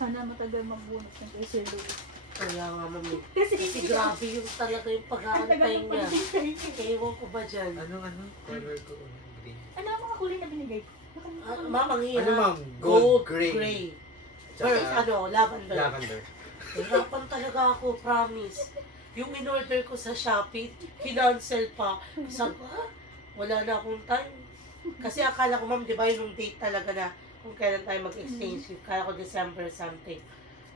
Sana matagal magbunot ng kay Sir Louis. Kaya nga, mami. Kasi grabe yung talaga yung pag-aantay niya. Ewan ko ba dyan? Ano? Color ko. Green. Ano ang mga kulay na binigay? Ma'am, ang hirap. Ano ma'am? Gold, gray. First, lavender. Lavender. Hirapan talaga ako, promise. Yung in-order ko sa Shopee, kinancel pa. Sabi ko, wala na akong time. Kasi akala ko, ma'am, di ba yung date talaga na kung kailan tayo mag-exchange. Kaya ko December something.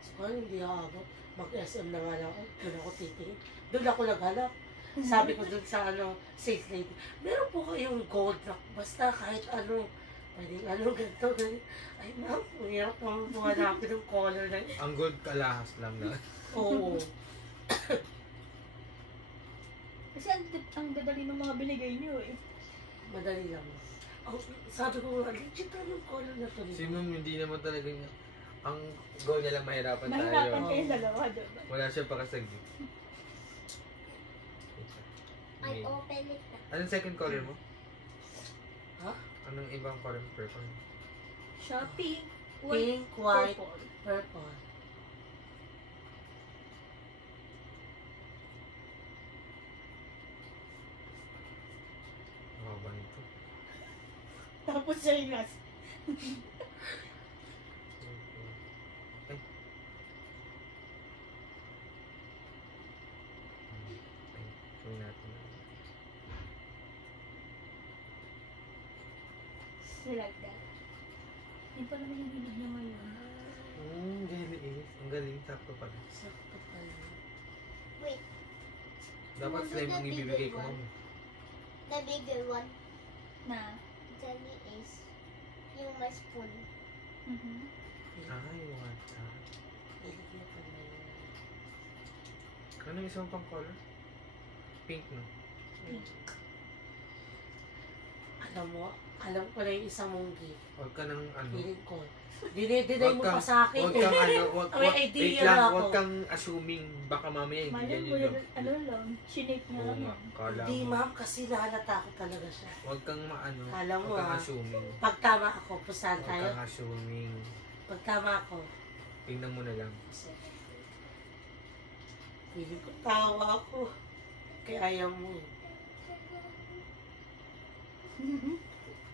So, hindi ako. Mag-SM na nga lang ako. Doon ako titingin. Doon ako naghanap. Sabi ko doon sa sales lady, meron po kayong gold rock. Basta kahit pwedeng ganito, ganito. Ay, ma'am, hirap naman po hanapin yung color na yun. Ang gold kalahas lang na. Oo. Kasi ang dadali ng mga binigay niyo eh. Madali lang. Sabi ko, legit na yung color na to. Si ma'am, hindi naman talaga niya. Ang goal niya lang mahirapan tayo. Mahirapan kayong dalawa, diba? Wala siya pakasagdi. I open it na. Anong second color mo? Ha? Anong ibang color purple? Shopee, Pink, white, purple. purple. Mahaba nito. Tapos siya yung last. Ay. Gawin natin. Like that. Hindi pa naman yung hilig niya ngayon. Galing. Ang galing. Sakto pala. Sakto pala. Wait, Dapat slime ang ibibigay ko mo. the bigger one. Na? Jelly is yung may spoon. Ay, what? Iligyan pa na yun. Ano yung isang pang color? Pink, no? Pink. Alam ko na yung isang mong gift. Huwag ka ng Feeling ko. Dinay mo pa sa akin. Huwag kang May wait idea lang, na ako. huwag kang assuming baka mamaya hindi Malay yan mo yun. yun, lang, shinake niya lang yan. Kala Hindi, mo. ma'am, kasi nahalata ko talaga siya. Huwag kang Kala mo, huwag kang ah. assuming. Pag tama ako, pusahan Huwag tayo. kang assuming. Pag tama ako, Tingnan mo na lang. feeling ko tawa ako. Kaya ayaw mo eh.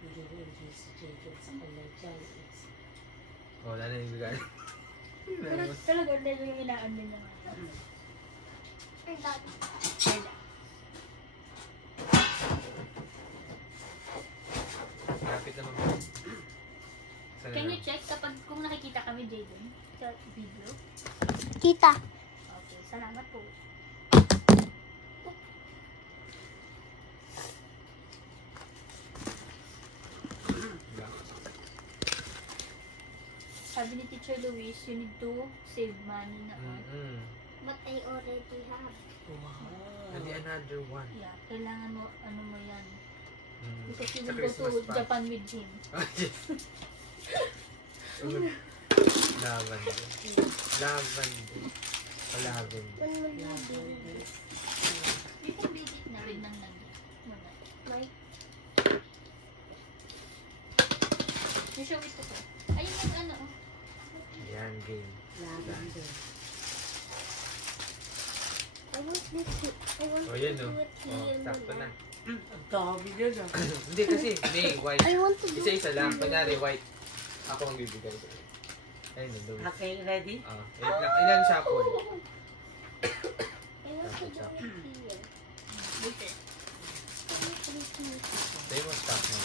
Hindi si Jacob sa kanyang challenge. Wala na yung bigay. Pero talaga, dahil yung inaan din naman. Ang dami. Lapit naman. Sana Can lang. you check kapag kung nakikita kami, Jaden, sa video? Kita. Okay, salamat po. Sabi ni Teacher Luis, you need to save money na on. But I already have. Wow. And another one. Yeah, kailangan mo, ano mo yan. Because you Sa will go Christmas to pa. Japan with him. Lavender. Lavender. Lavender. When will you be? You can beat it na rin ng muna. My You show it to her. Ayun yung ano, oh. Yan, game. Lavender. I want this. I want O to yan do o. it Oh, here. sakto na. Ang dami yan ah. Hindi kasi, may white. I want to do Isa-isa lang. Kunyari, white. Ako ang bibigay ko. Ayun, nandun. Okay, ready? Wait lang. Ilan shuffle? I want to do it here. Later. Sa'yo mo, stop na.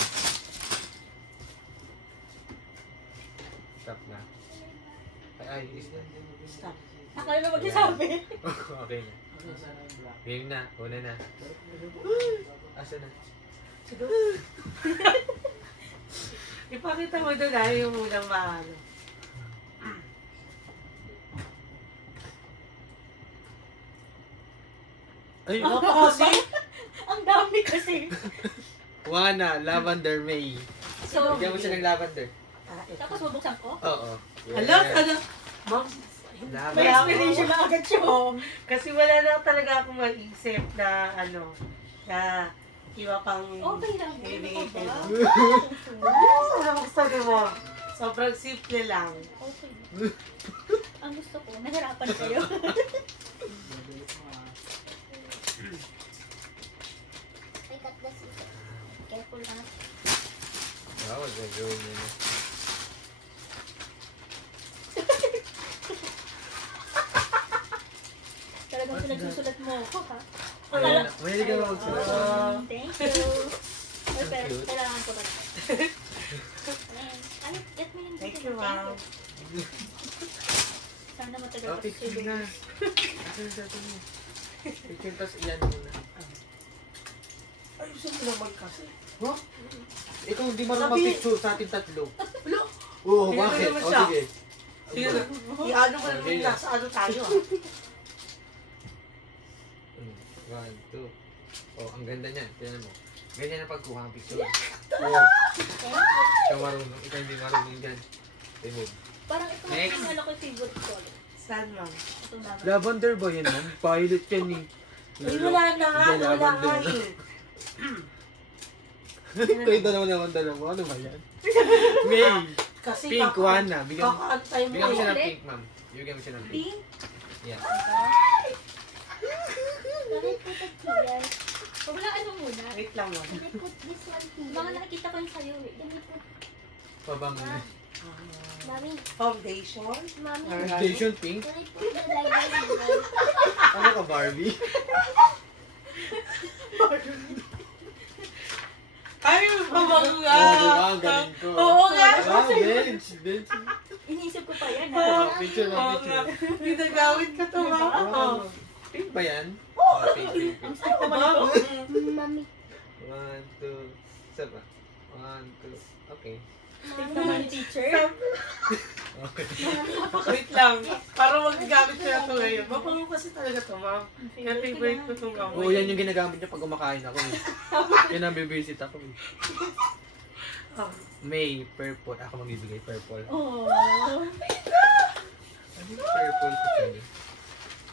Stop na. Ay, is na. Stop. Ako na magsasabi. Okay na. Game na. Una na. Asa na? Ipakita mo doon ah, yung unang mahalo. Ay, Ano pa kasi? Ang dami kasi. Wana, lavender May. So, Bigyan mo siya ng lavender. tapos bubuksan ko. Oo. Hello? Ano? Ma'am, May Lavender. inspiration na agad siya. Oo. Kasi wala na talaga akong maisip na na iba pang Okay lang. bibigay Ano kayo. ba? Ano gusto niyo mo? Sobrang simple lang. Okay. Ang gusto ko, nahirapan kayo. I got the scissors. Careful na. Wow, gagawin niya na. Talagang pinagsusulat mo ako, ha? Mahilig ka magsulat. Thank you. Ay, pero Cute. kailangan ko ba na? Ay, get mo yung Thank you, ma'am. Sana matagal Oh, pa picture sa'yo. na. Picture sa atin mo. Picture, tas iyan muna. Ayusin mo naman kasi. Huh? Ikaw hindi marunong Sabi- mag-picture sa atin tatlo. Wala. Oo, Hindi bakit? naman O, siya. sige. Sige na. I-ano mo Okay naman na. nasa ano tayo. 1, 2. Oh, ang ganda niyan. Tignan mo. Ganyan ang pagkuha ng picture. Oh, ikaw marunong. Ikaw hindi marunong dyan. Remove. Parang ito Next. yung ano ko yung favorite color. Saan, ma'am? Itong naman. Lavender ba yun, ma'am? Violet yan eh. Ay, wala na nga. Hindi, Wala nga lavender. eh. Ito yung dalawa. Ano ba yan? May. Kasi Pink one na. Bigyan mo kakaantay mo siya eh. ng pink, ma'am. Bigyan mo siya ng pink. Pink? Yeah. Can I put it here? Wala ano muna. Wait lang, ma'am. Can I put this one here? Mga nakikita ko yung sa'yo eh. Can I put, Pabang na. Mommy, Foundation. Mommy, Alright. Foundation pink? can I put the lighter here? Ano ka, Barbie? Ay, pabango nga. Oo, diba? Ang galing ko. Oo nga. Ah, bench. Inisip ko pa yan Oo. ha. Picture na, Oo picture. nga. Ginagawin ka to, ma'am. Ah, Oo. pink ba yan? Oo, pink, pink, pink. Ang strict naman ito. Mommy, 1, 2, isa pa. 1, 2, okay. Strict naman ni teacher. Okay. Wait lang. Para magagamit ko na ito ngayon. Mabango kasi talaga to, ma'am. Kaya favorite ko itong Oo, amoy. yan yung ginagamit niya pag kumakain ako eh. Yan ang bibisit ako eh. Ah. May purple. Ako magbibigay purple. Oh. Ano yung purple ko sa'yo?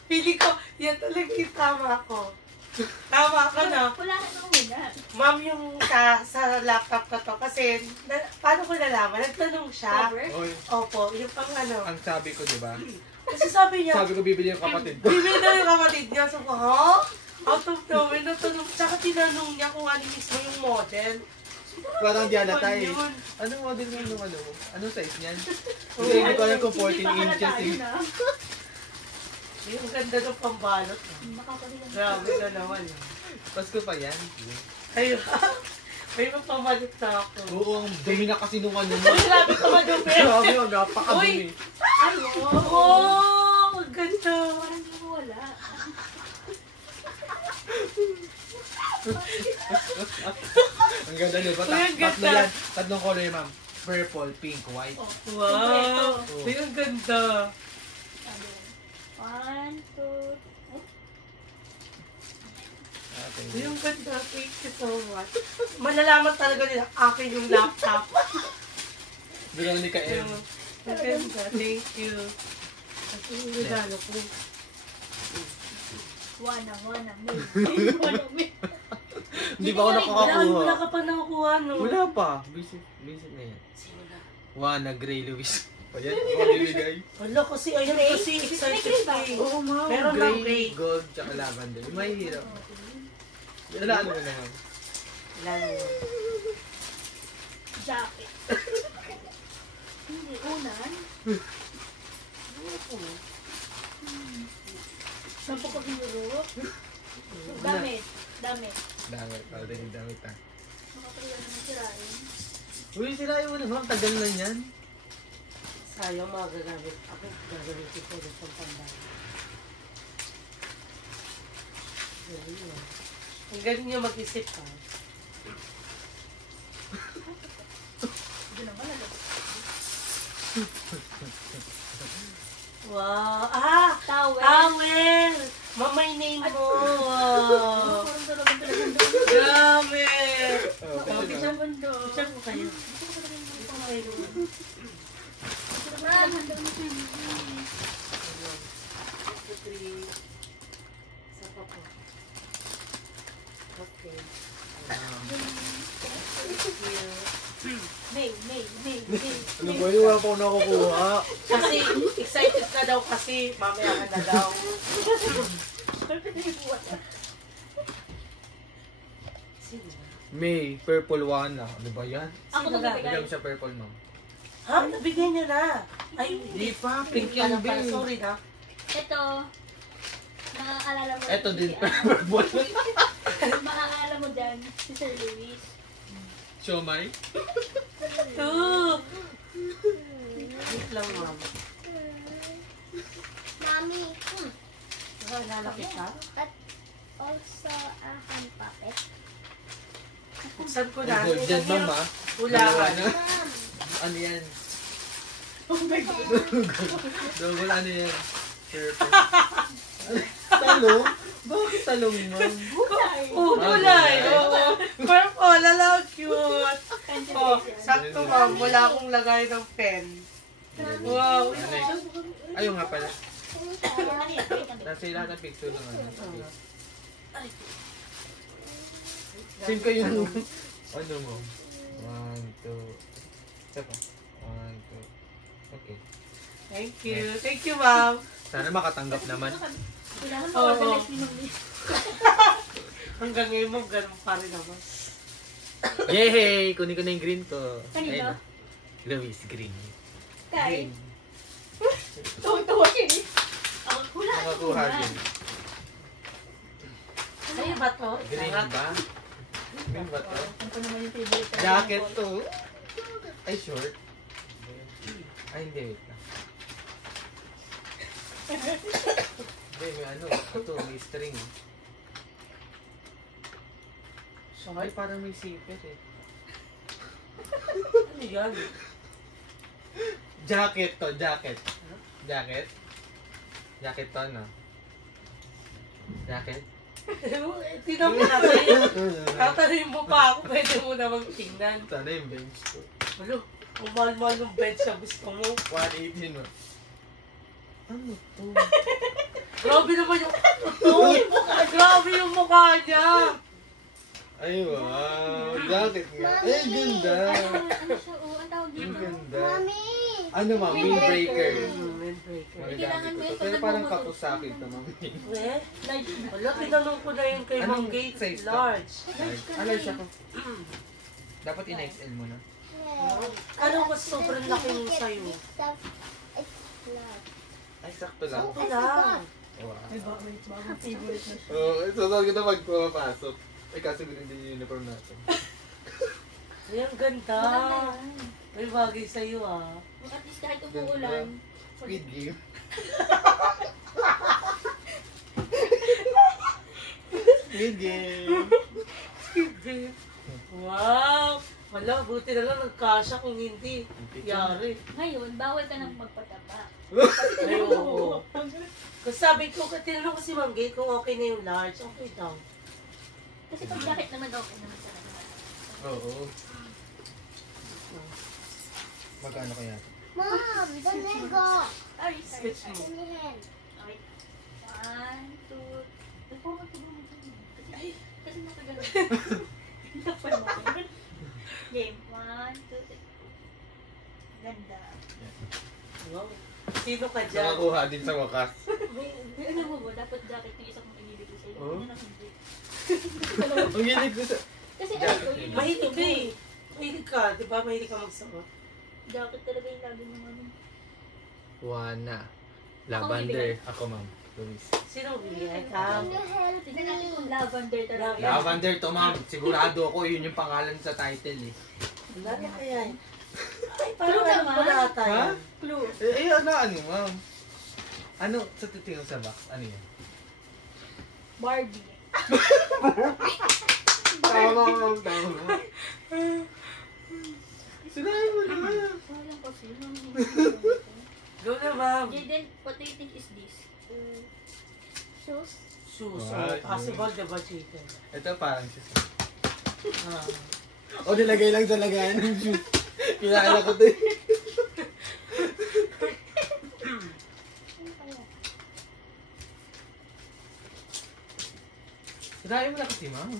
Pili ko, yan talaga yung tama ko. Tama ka na. Wala na naman muna. Ma'am, yung sa laptop ko to. Kasi, paano ko nalaman? Nagtanong siya. Cover. Oy, Opo, yung pang ano. ang sabi ko, di ba? Kasi sabi niya, Sabi ko bibili yung kapatid ko. bibili na yung kapatid niya. So, ha? Out of nowhere, natanong. Tsaka tinanong niya kung ano mismo yung model. Parang di halata Ano eh. yun? Anong model mo? Anong size niyan? Oo. Kasi hindi ko alam kung 14 Hindi pa inches halata eh. yun, ah. Yung ganda ng pambalot. Makakabilang. Grabe ka naman. Pasko pa yan. Ayun. May mapabalot na ako. Oo, ang dumi na kasi nung ano mo. Ay, grabe ka madumi. Grabe, magapakadumi. Ay, Oo, oh, ang ganda. parang hindi mo wala. Ang ganda niyo ba? Uy, ang Tatlo ganda. yan. Tatlong color, ma'am. Purple, pink, white. Oh. Wow. Oo. Ay, ang ganda. Sabi ko, 1, 2, Ah, thank Ay, you. ang ganda. Thank you so much. Malalaman talaga nila akin yung laptop. Bigyan ni Ka-M. Ang ganda. Thank you. Ito yung regalo ko. Wana, may. Wana, may. Hindi pa ako Wala nakakakuha. ka pa nakuha, no? Wala pa. Visit na yan. Sino na? Juana Gray Luis. Ayan, ako bibigay. Wala kasi, ayun Gray? kasi excited May gray ba? pa eh. Oo, ma'am. Meron lang gray. Gold, tsaka lavender. May hirap. Wala ano na naman. Wala na. Jacket. Hindi, unan. Sampo ko Europe. Damit. Damit. Pwede yung damit ha. Makapagyan naman sirain. Uy, sila yung una. Ma'am, tagal na yan. Sayang mga gagamit. Ako gagamitin ko rin pang pambahay. Galing yan. Ang galing niya mag-isip ha. Hindi naman alam. Wow! Ah! Towel. Towel! Mamay name mo! Wow! Parang talagang bundok. Grabe! Oh, kasi Sabi na. siya bundok. Siya po kayo. Isa pa po. Okay. Thank you. May. Ano ba yun? Wala pa ako nakukuha. Kasi excited na daw kasi mamaya ka na daw. Sino ba? May, purple one na. Ano ba yan? Ako Sino magbibigay. Bigyan mo siya purple, ma'am. Ha? Nabigay niya na. Ay, Di pa, pink Ano yan, pala, Bill. sorry na. Ito. Nakakaalala mo. Eto din, si, purple. makakaalala mo dyan, si Sir Luis. Siomay? Two. Wait lang, ma'am. Mommy. Lalapit ka? But also a hand puppet. Buksan ko na. Gold dyan, ma'am, ha? Ulakan. Ano? Mom. Ano yan? Oh my God. Double ano yan? Purple. Talong? Bakit talong, ma'am? Oh, kulay. Oo. Purple. Alaw, cute. Oh, sakto, ma'am. Wala akong lagay ng pen. Wow. Ano yun? Ayun nga pala. Ano yan? Wait, ano? Nasa lahat ng picture ng ano. Same kayo ng... Ano mo? 1, 2... Isa pa. 1, 2... Okay. Thank you. Thank you, ma'am. Sana makatanggap naman. Kailangan Oo. pa-organize ni Mami. Hanggang ngayon, ma'am, ganun pa rin naman. Yay! Kunin ko na yung green ko. Kanino? Ayun na. Luis, green. Kay. Green. Tuwa siya eh. Ako, hula. Nakakuha din. Sa'yo ba to? Green ba? Green ba to? Ano pa naman yung favorite? Jacket to. Ay, short. Ay, hindi. Wait lang. Hindi, may ano. Ito, may string. Ay, Short? parang may zipper eh. Ano yan? Jacket to, jacket. Jacket? Jacket to, no? Jacket? Tingnan mo natin. Tatanungin mo pa ako, pwede mo namang tingnan. Sana yung bench ko. Ano? Kung mahal-mahal ng bed sa gusto mo. 180, no? Ano to? Grabe naman yung... Grabe yung mukha niya. Ay, wow. Jacket nga. Ay, ang ganda. Ano siya? Oh, ang tawag Ang dito. ganda. Mommy. Ano, ma'am? Windbreaker. Windbreaker. Magagamit ko to. Kailangan mo yun Pero pag parang nagmumotor. kapos sa akin to, ma'am. Eh? Large na. Wala, tinanong ko na yun kay Anong Ma'am Gates. size to? Large. Ano siya ko? Dapat in-XL mo na. Ano mas sobrang laki mo sa'yo? It's not. Ay, sakto lang. Ito lang. Wow. May bagong favorite na siya. Oo, sasawag kita pag pumapasok. Ay, kasi ganun din yung uniform natin. Ay, ang ganda. Maganda yan. May bagay sa'yo ah. At least kahit umuulan. Squid Game. Squid Game. Wow! Wala, buti na lang nagkasya kung hindi. Yari. Ngayon, bawal ka nang magpataba. Ay, oo. Kasi sabi ko, tinanong ko si Ma'am Gate kung okay na yung large. Okay daw. Kasi pag jacket naman okay naman sa naman. Oo. Magkano kaya? Mom, the Lego. Ay, sorry. Switch mo. In your hand. Okay. 1, 2, ay, puro ka tignan mo. Kasi nakagano'n. Nakapal mo. Game. 1, 2, 3. Ganda. Wow. Sino ka dyan? Nakakuha din sa wakas. May ano mo ba? Dapat jacket yung isang mahilig ko sa'yo. Oh? Ano na hindi. Ang gilig ko sa... Kasi ano ko, yun yung Mahilig ka eh. Mahilig ka, di ba? Mahilig ka magsuot. jacket talaga yung lagi ng ano. Wana. Lavender. Ako, ma'am. Luis. Sino bigay ka? Can you help Tignan natin me? kung lavender talaga. Lavender to, ma'am. Sigurado ako yun yung pangalan sa title eh. Wala na kaya eh. Ay, parang alam ko na ata Ha? yan. Clue. Ano, ma'am? Ano, sa titingin sa box? Ano yan? Barbie. Tama, ma'am. Tama. Sinabi mo na. Sayang kasi. Go na, ma'am. Jaden, what do you think is this? Shoes. Shoes. Wow. Possible, diba, chicken? Ito parang siya. Ah. O, nilagay lang sa lagayan ng shoes. Kinakala ko to eh. Sinabi mo na kasi, ma'am.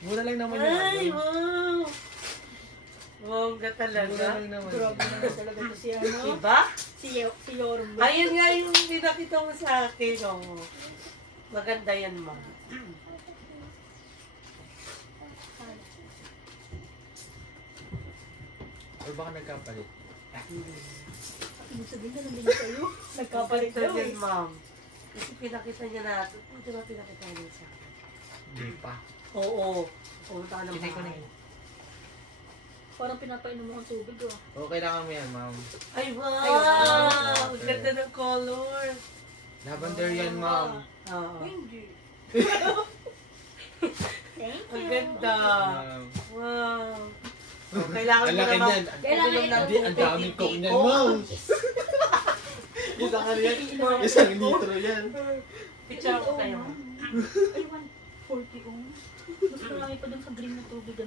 Mura lang naman yung Ay, ano. wow! Bongga talaga. Mura lang naman. Grabe naman talaga to si ano. Diba? Si Yorme. Ayun nga yung pinakita mo sa akin. Oh. Maganda yan, ma'am. O baka nagkapalit. Ibig sabihin na nandun sa'yo. Nagkapalit daw yan, eh. ma'am. Kasi pinakita niya natin. Di ba pinakita niya sa akin? Hindi pa. Oo. Pumunta ka ng Kitay ko na bahay. yun. Parang pinapainom mo ang tubig oh. O, kailangan mo yan, ma'am. Ay, wow! Ay, wow. Ang ganda ng color. Lavender yan, ma'am. Oo. Hindi. Thank Ang you. ganda. Ma'am. Wow. Oh, kailangan Ang mo laki naman. niyan. Kailangan uminom ng ito. Hindi, ang daming coke niyan, ma'am. Isang ano yan? Isang litro yan. Picture ko kayo. Ay, 140 oh. Mas marami pa dun sa green na tubig.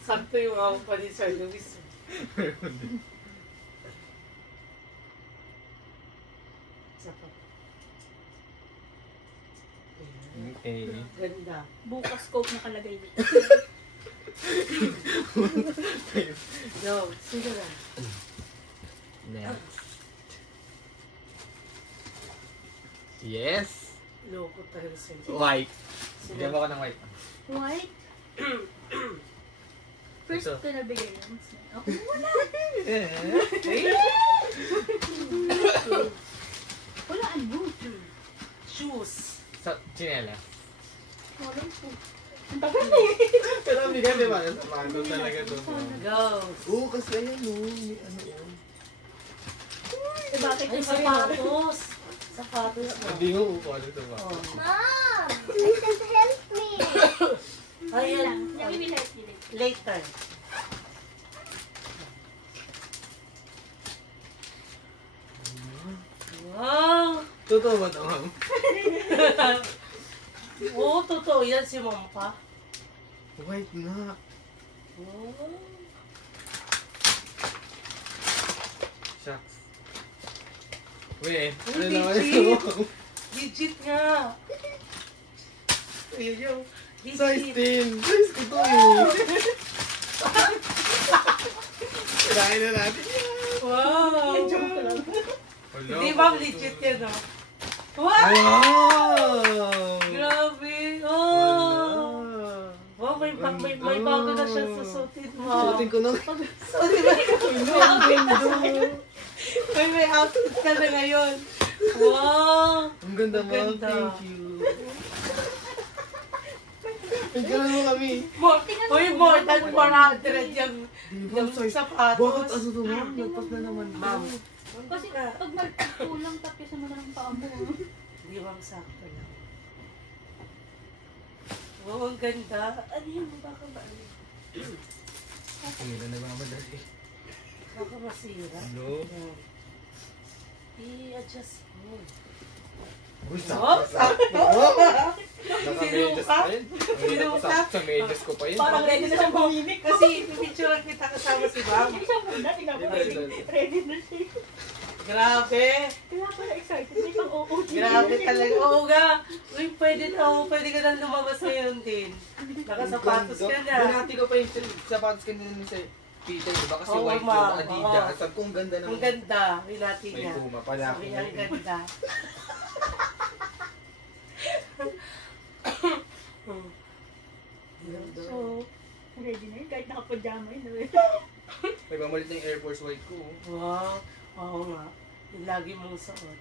Sakto yung ako pa ni Sir Luis. Isa pa. Okay. Ganda. Bukas coke nakalagay dito. Go, sige lang. Next. Yes. Loko talaga sa'yo. White. Sige. Bigyan mo ako ng white. White? First Ito. ko nabigay yan. Ako wala. Wala ano. Shoes. Sa chinela. Walang po. Ang tagal na eh. Pero ang bigyan, di ba? Mano talaga doon. Go. Oo, kasi ayan o. May ano yun. Eh bakit Ay, yung sapatos? sapatos. Sapatos mo. Hindi mo upo ano ito ba? Oh. Mom, I said help me. Ayan. Yan, we will help you later. Later. Wow! Totoo ba ito, ma'am? Oo, totoo yan si Mom pa. White nga. Oh. Shucks. Wait, ano Ay, naman legit. ito, ma'am? Legit nga. Ayun yung Size legit. 10. Size ko to eh. Kirain na natin yan. Wow! Joke ko lang. Hello. Hindi ba legit yan, no? Wow! Wow! Grabe! Oh! Wala. Wow, may bago na siya susutin mo. Suotin ko na. Susutin mo. May outfit ka na ngayon. Wow! Ang ganda, Ang ma'am. ganda. Thank you. Tignan mo kami. More than 400 yung Diba, size? sapatos. Bakit ano to, ma'am? Nagpas na naman. Ma'am. Kasi pag magkulang tapos naman ang paa mo. Hindi bang sakto lang. Wow, ang ganda. Ano yun? Baka ba? Hindi na nagmamadali. Baka masira. Hello? Yan. I-adjust mo. Uy, Oh, sakto! Naka-medyas pa yun. Sinuka. Sa medyas ko pa yun. Parang ready na siyang bumimik. Kasi picture kita kasama si Ma'am. Hindi siya muna. Tingnan ko ready. Ready na siya. Grabe! Kaya pala excited. May pang OOT. Grabe talaga. Oo nga. Uy, pwede ka na lumabas ngayon din. Nakasapatos ka na. Binati ko pa yung sapatos kanina sa Peter, diba? Kasi Oo, white ma'am. yung Adidas. Oo. Sabi ko, ang ganda naman. Ang ganda. Hinati May niya. puma pala ako. Sabi, ang ganda. So, Ready na yun. Kahit nakapajama yun. May pamalit na yung Air Force White ko. wow. Oo nga. Yung lagi mong suot.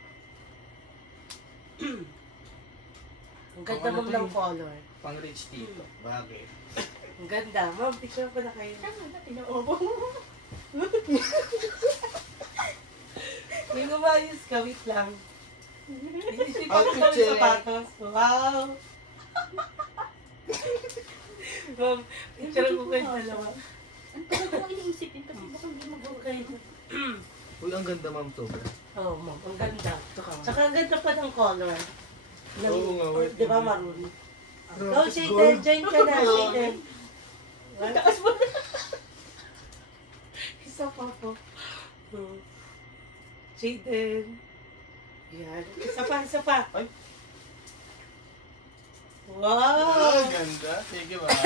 Ang ganda Ano mo to ng eh? color. Pang rich tito. Bakit? Ang ganda. Ma'am, picture pa na kayo. Saan mo na tinoobo? May gumayos ka. Wait lang. Isip ko Outfit sa check. sapatos. Wow. Ma'am, picture ko kayo dalawa. Ang tagal ko iniisip yun kasi baka hindi Okay. Uy, ang ganda, ma'am, sobra. Oo, ma'am. Ang ganda. Tsaka ang ganda pa ng color. Oo nga, wait. Di ba, maroon? Go, Rose Shaden. gold. Join ka na, Shaden. Taas mo na. Isa pa po. Shaden. Yan. Isa pa, isa pa. Ay. Wow! ganda. Sige, ma'am.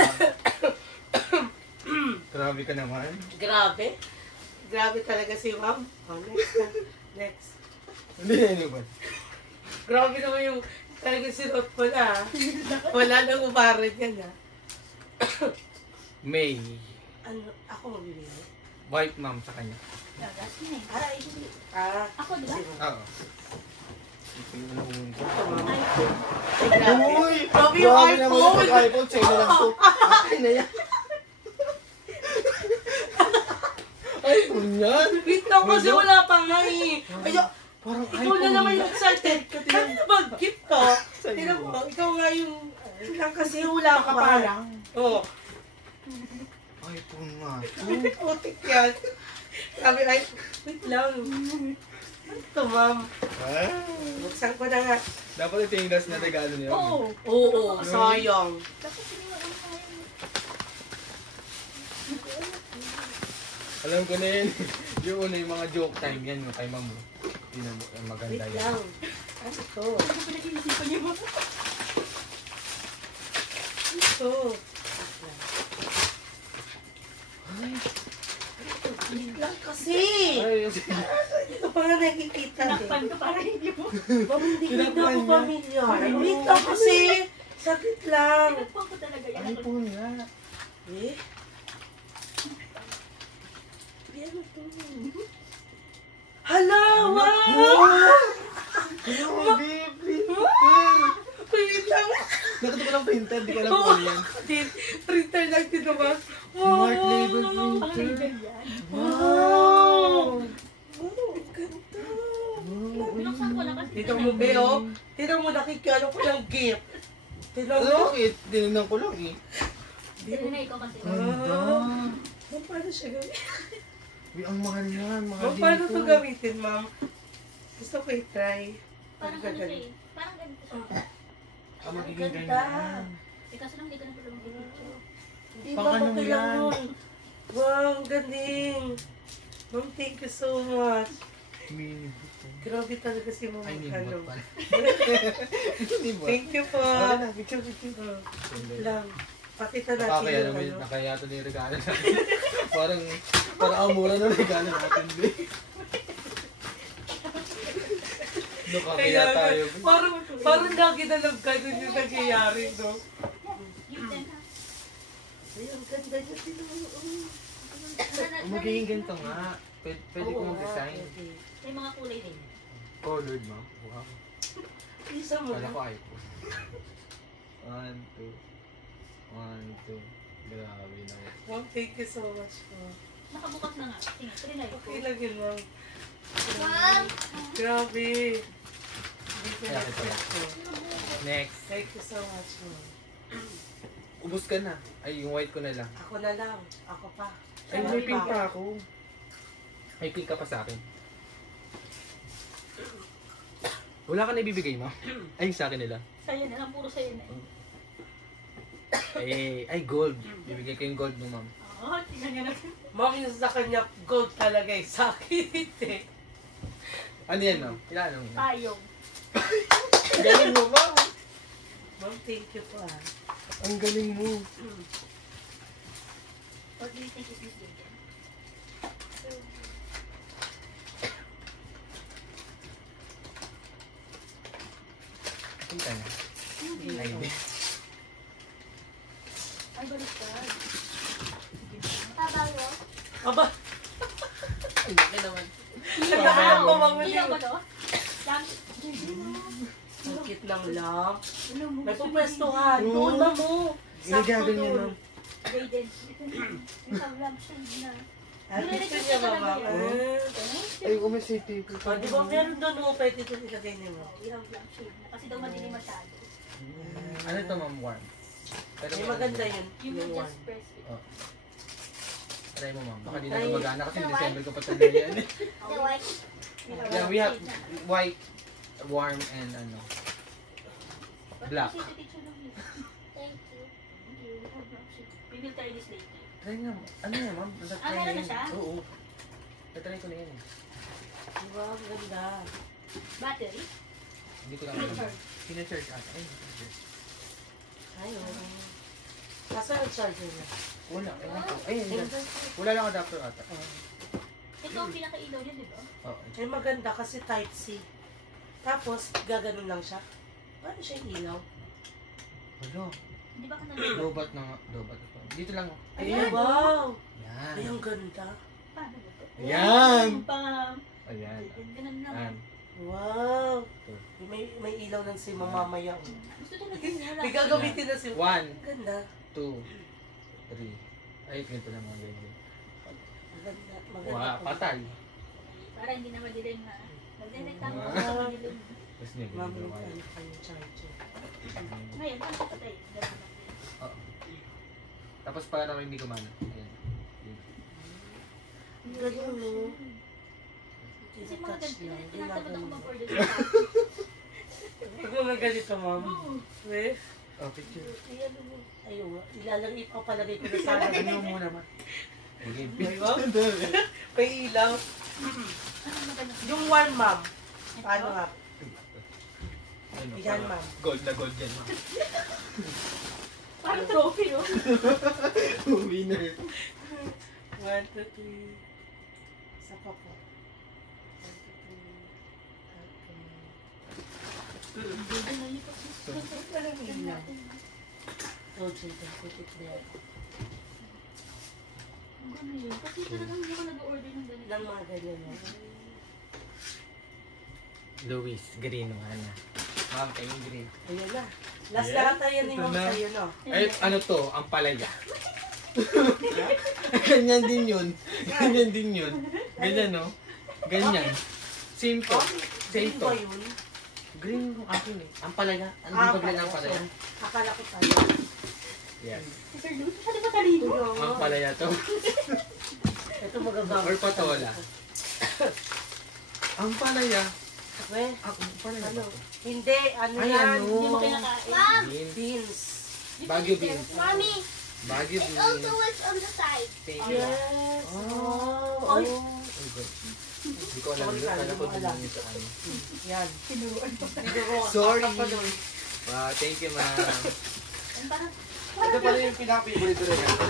Grabe ka naman. Grabe. Grabe talaga si ma'am. Oh, next na. Next. Hindi na yun ba? Grabe naman yung talaga sinuot ko na. Wala nang umarin yan ha. May. Ano, ako magbibigay. White ma'am sa kanya. Gagas na eh. Aray, hindi. Ah, Ako, di ba? si ma'am. Oo. Ito yung nakuha ko. Ito, ma'am. iPhone. Ay, grabe. Uy! Grabe yung Grabe naman yung iPhone. pag-iPhone. Sa'yo na lang to. Akin na yan. iPhone yan? Wait lang kasi wala pa nga eh. Ay, Parang ikaw na naman yung excited. Kanina ba gift to? Tignan mo, ikaw nga yung... Wait lang kasi wala ka pa. Oo. iPhone nga. Putik yan. Sabi ay, wait lang. Ito, ma'am. Buksan ko na nga. Dapat ito yung last na regalo niya. Oo. Oo, sayang. Dapat siniwan mo tayo. Alam ko na yun. Yung una yung mga joke time yan yung kay ma'am. Hindi na maganda Wait yan. lang. Ano to? Ano ba pinag-iisipan niyo mo? Ito. Wait lang kasi. Ay, yung Ito pa nga nakikita eh. Tinakpan ko para hindi mo. Ma'am, hindi ko na Tinakpan ako niya. pamilyar. Wait lang kasi. Saglit lang. Tinakpan ko talaga yan. iPhone nga. Eh? Ano to? Hala! Wow! Grabe, printer. Wait lang. Nakita ko ng printer, di ko alam kung ano yan. Printer lang dito ba? Smart label Ang printer. legal yan. Wow! Oh, ganda. Binuksan ko lang kasi. Dito mo, Beo. Tignan mo, nakikano ko ng gift. Tignan mo. Ano? Tinignan ko lang eh. Tinanay ko kasi. Ah. Ma'am, paano siya gawin? Uy, ang mahal yan. Mahal Ma'am, paano ito gamitin, ma'am? Gusto ko i-try. Parang ano siya eh. Parang ganito siya. Ah, magiging Ganda. ganyan. Eh kasi lang dito na pala mag-picture. Hindi Pang ba ano mo okay lang yan? nun? Wow, ang galing. Ma'am, thank you so much. Mini. Grabe talaga si Ma'am. Ay, ni Ano. bot pala. Hindi bot. Thank you po. Wala na, picture. Lang. Pakita natin Nakakaya yung naman, ano. nakaya ito na yung regalo natin. parang ang mura ng regalo natin, be. Nakakaya tayo. Parang lagi na lang ganun yung nangyayari, no? Give them ha. Ay, ang ganda niya. Tignan mo. Magiging ganito nga. Pwede ko mag-design. May mga kulay din. Colored, ma. Wow. Isa mo Kala na. ko iPhone. 1, 2. 1, 2. Grabe naman. Ma'am, thank you so much po. Nakabukas na nga. Tingnan, trinay ko. Okay lang yun, ma'am. Mom, Grabe. Hindi ko Kaya kita na-expect ko. Next. Thank you so much, ma'am. Ubus ka na. Ay, yung white ko na lang. Ako na lang. Ako pa. Ay, may pink pa ako. May pink ka pa sa akin. Wala ka na ibibigay mo? Ay, sa akin nila. Sa'yo na lang. Puro sa'yo na eh. Ay, gold. Bibigay ko yung gold mo, ma'am. Oo, tingnan niya natin. Ma'am, yung sa kanya, gold talaga eh. Sa akin, hindi. Ano yan, ma'am? Ilan mo? Payong. Galing mo, ma'am. Ma'am, thank you po ah. Ang galing mo. What do you think is this video? Kita na. Ay, hindi. Ay, baliktad. tabago. Aba, Ang laki naman. nagkakalang ko mga Ilaw ba to? Lang. Ang cute ng lamp. Ano mo? May pupwestuhan. Doon na mo. Ginagagan niya, doon. ma'am. Graded. Isang lampshade na. Ah, gusto niya ba, ma'am? Ay, kung may city. Ah, di ba meron doon mo pwede ito ilagay niyo mo? Ilaw lampshade na. Kasi daw madilim masyado. Ano to, ma'am? Warm. Pero Ay, maganda yun. You will Yung one. just press it. Oh. Try mo, ma'am. Baka di na Try. gumagana kasi December ko pa ito yan. The white. Yeah, we have white, warm, and ano. Black. Thank you. We will try this later. Try nga, ano yan, ma'am? Ah, meron na siya? Oo. Try ko na yan eh. Di ba? Ang ganda. Battery? Hindi ko lang Pin alam. charge. Pina-charge ata. Ay, pina-charge. Ay, oo. Nasaan ang charger niya? Wala, ewan ko. Ay, yan. Wala lang adapter ata. Ito ang pinaka-ilaw niya, di ba? Oo. Ay maganda kasi type C. Tapos, gaganon lang siya. Paano siya ilaw? Wala. Hindi ba ka nalala? Lobat na nga. Lobat. Dito lang. Ay, wow! Yan. Ay, ang ganda. Paano ba ito? Yan! Pam. Ayan. Ganun lang. Yan. Wow! May ilaw ng si mamamaya. Gusto talaga niya. May gagamitin na si... 1, Ang ganda. 2, 3. Ay, ganito lang mga ganyan. Maganda. Maganda. Wow, patay. Para hindi na madilim na. Mag-detect ako Ah. sa madilim. Tapos niya, Mami, ganito lang. ano pa yung charger? Ngayon, paano siya patay? Ganun lang din. Oo. Tapos para hindi kumana. Ayan. Ang galing, no? Kasi mga Touch ganito, lang. tinatamad ako Ginaganon. mag-order sa akin. Pag mga ganito, ma'am. Eh? Oh, picture. Ayan mo. Ayun, ilalagay ko, palagay ko na sana. Ano mo muna ba? Okay, Ayun. May ilaw. Ano ba ganun? Yung one, ma'am. Paano nga? Ano, Yan, para ma'am. Gold na gold yan, ma'am. Parang trophy, oh. Winner. 1, 2, 3. Isa pa po. 1, 2, 3. Hindi na lipat. Walang ilaw. Oh, Jaden, put it there. Ang ganun yun. Kasi talagang hindi ako nag-order ng ganito. Lang mga ganyan, no? Luis, green na. Ma'am, kayong green. Ayun na. Last Yes, lahat tayo ni ito ma'am na. sa'yo, no? Ay, ano to? Ang palaya. Ganyan din yun. Ganyan din yun. Ganyan, no? Ganyan. Same to. Same Green to. ba yun? Green yung akin eh. Ang palaya. Ano ba green ang palaya? Akala ko tayo. Yes. Sir Luz, pwede ba talino? Ang palaya to. Ito magagamit. Or patola. Ang palaya. Weh, Ang palaya. ano? Hindi, ano Ay, yan? ano? Hindi mo kinakain. Mom, Beans. Beans. Baguio beans. Mommy, Baguio it also beans. was on the side. Thank you. Yes. Oh. Oh. Oh, good. Hindi ko alam Sorry, yun. Kala hindi ko mo alam. din yun sa ano. Yan. Tinuruan ko. Siguro, Sorry. kapapanood. Wow, thank you, ma'am. Ang parang, Ito pala yung pinaka-favorite rin natin.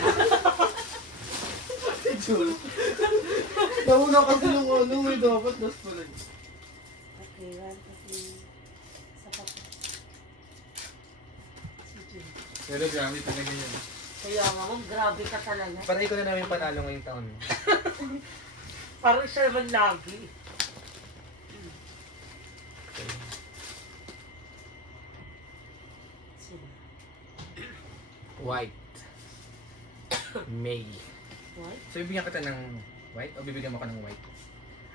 Jul. Nauna kasi nung ano, may dapat nas pala. Okay, 1, 2, 3. Isa pa po. Si Jun. Pero grabe talaga yun. Kaya nga, ma'am, grabe ka talaga. Paray ko na namin panalo ngayong taon. Parang siya naman lagi. Sino? White. May. What? So, bibigyan kita ng white o bibigyan mo ka ng white?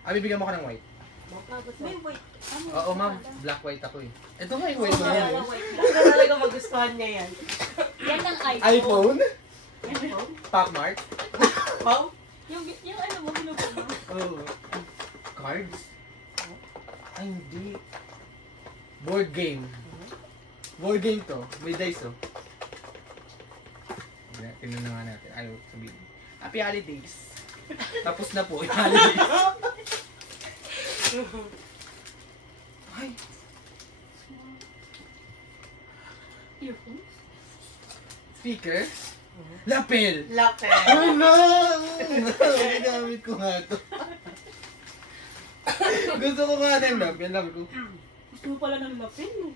Bibigyan mo ka ng white. Makagot may na. wait. Ano? Oo, ma'am. Black white ako eh. Ito nga yung white Oo, mo. wala, eh. wait. Talaga talaga magustuhan niya yan. Yan ang iPhone. iPhone? Oh? Pacmart? Oh? Yung ano mo, binubo mo. Oh. Cards? Ay, hindi. Board game. Board game to. May dice oh. Tingnan na nga natin. Ayaw sabihin. Happy holidays. Tapos na po yung holidays. Ay, Earphones? speaker? Lapel! Lapel. Ano? Ginamit ko nga to. Gusto ko nga ng lapel. Sabi ko, Gusto mo pala ng lapel eh.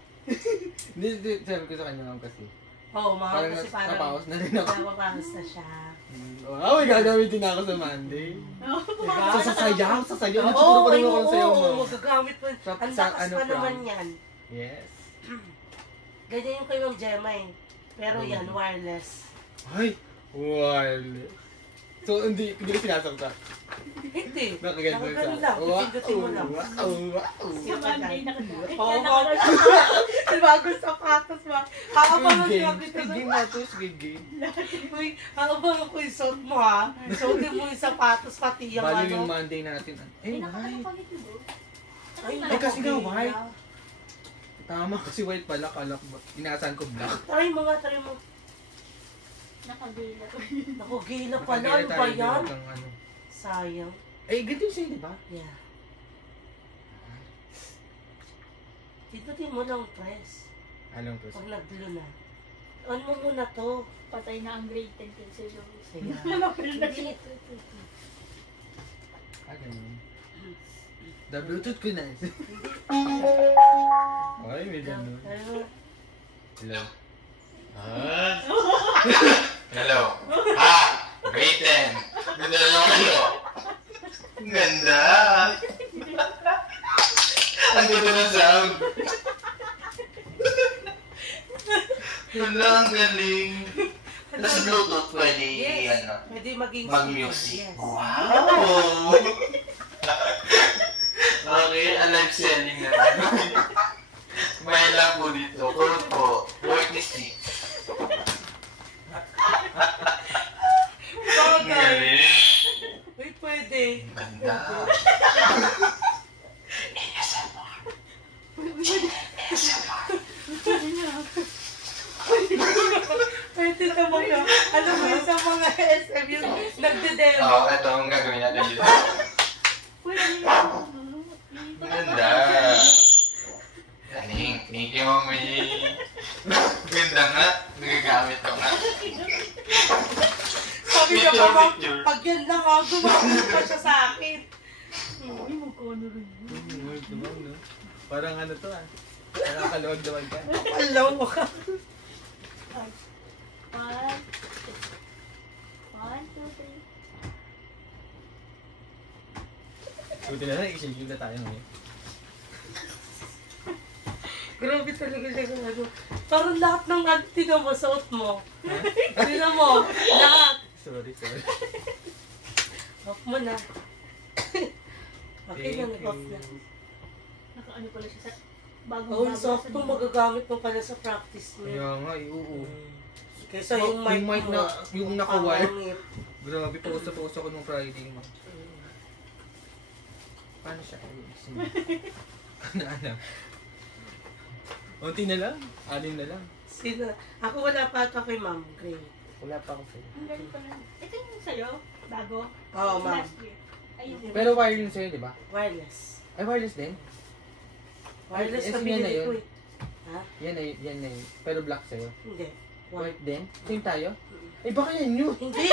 hindi, sabi ko sa kanya ma'am kasi. Oo, mga Parang kasi parang napaos na rin ako. napapaus na siya. Wow, may gagamitin na ako sa Monday. Diba? So, sasayaw, sasayaw. Oo, Nagtuturo pa ay, rin ako ng sayaw oo, mo. magagamit mo. Sa- Ang sa lakas ano, pa prom? naman yan. Yes. Ganyan yung kay Ma'am Gemma eh. Pero yan, wireless. Ay, wireless. So, hindi ko pinasok sa. Hindi. Nakaganda Nakagano lang. Pindutin mo lang. Wow. Sa Monday nakadakit. Oo, Yan mga nakadakit. bagong sapatos ba? Haabangan Squid siya game. kita Squid game na to, squid game. Uy, haabangan ko yung suot mo ha. Suotin mo yung sapatos pati yung Bali yung ano. Monday natin. Ay, Eh, nakakano white. pangit mo bro. Ay, kasi nga white. Tama kasi white pala. Kala ko, inaasahan ko black. Try mo nga, try mo. Nakagila ko. Naku, gila pala. Nakagaya Ano ba tayo yan? ng ano. Sayang. Eh, ganito yung sa'yo, di ba? Yeah. Pindutin mo lang press. Alam ko. Pag nag-blue na. Ano mo muna to? Patay na ang grade 10 pencil. Sige. Napil na siya. Ganun. The Bluetooth ko na. Ay, may ganun. Hello. Hello. Grade 10. Ganda naman kayo. Ang ganda. Ang ganda ng sound. Hala, ang galing. Tapos Bluetooth pwede, Yes. ano, Pwede maging mag-music. Yes. Wow! Okay, alive selling na rin. May lang po dito. Code po, 46. Ang Bagay. galing. Uy, pwede. Ang ganda. Pwede sa mga, alam mo yun, sa mga SM yung nagde-demo. Oo, ito ang gagawin natin dito. Pwede. Ang ganda. Galing. Thank you, Mami. Ganda nga. Nagagamit ko nga. Sabi niya Picture, pa, picture. pag yan lang ako, gumamit pa siya sa akin. Uy, magkano rin yun. Parang ano to ah. Parang kaluwag naman ka. Alam mo ka. 1, 2, 3. Buti na lang, i-shave na tayo ngayon. Grabe talaga siya kung ano. Parang lahat ng tingnan mo, suot mo. Tingnan mo, lahat. Sorry. Off mo na. Okay na, off na. Nakaano pala siya sa bagong Oh, soft mo magagamit mo pala sa practice mo. Kaya nga, oo. Kaysa yung mic Yung mic mo. na, yung naka-wire. Pangit. Grabe, pausa ako nung Friday mo. Paano siya? Ano? Unti na lang. 6 na lang. Sino? Ako wala pa ito kay Ma'am Gray. Wala pa ako sa'yo. Ang galing pala. Ito yung sa'yo? Bago? Oo, ma'am. Last year. Ayun. Pero wire yun sa'yo, di ba? Wireless. Ay, wireless din? Wireless SM na yan na binili yun. ko eh. Ha? Yan na yun. Pero black sa'yo. Hindi. White din? Same tayo? Eh, baka yan yun. Hindi!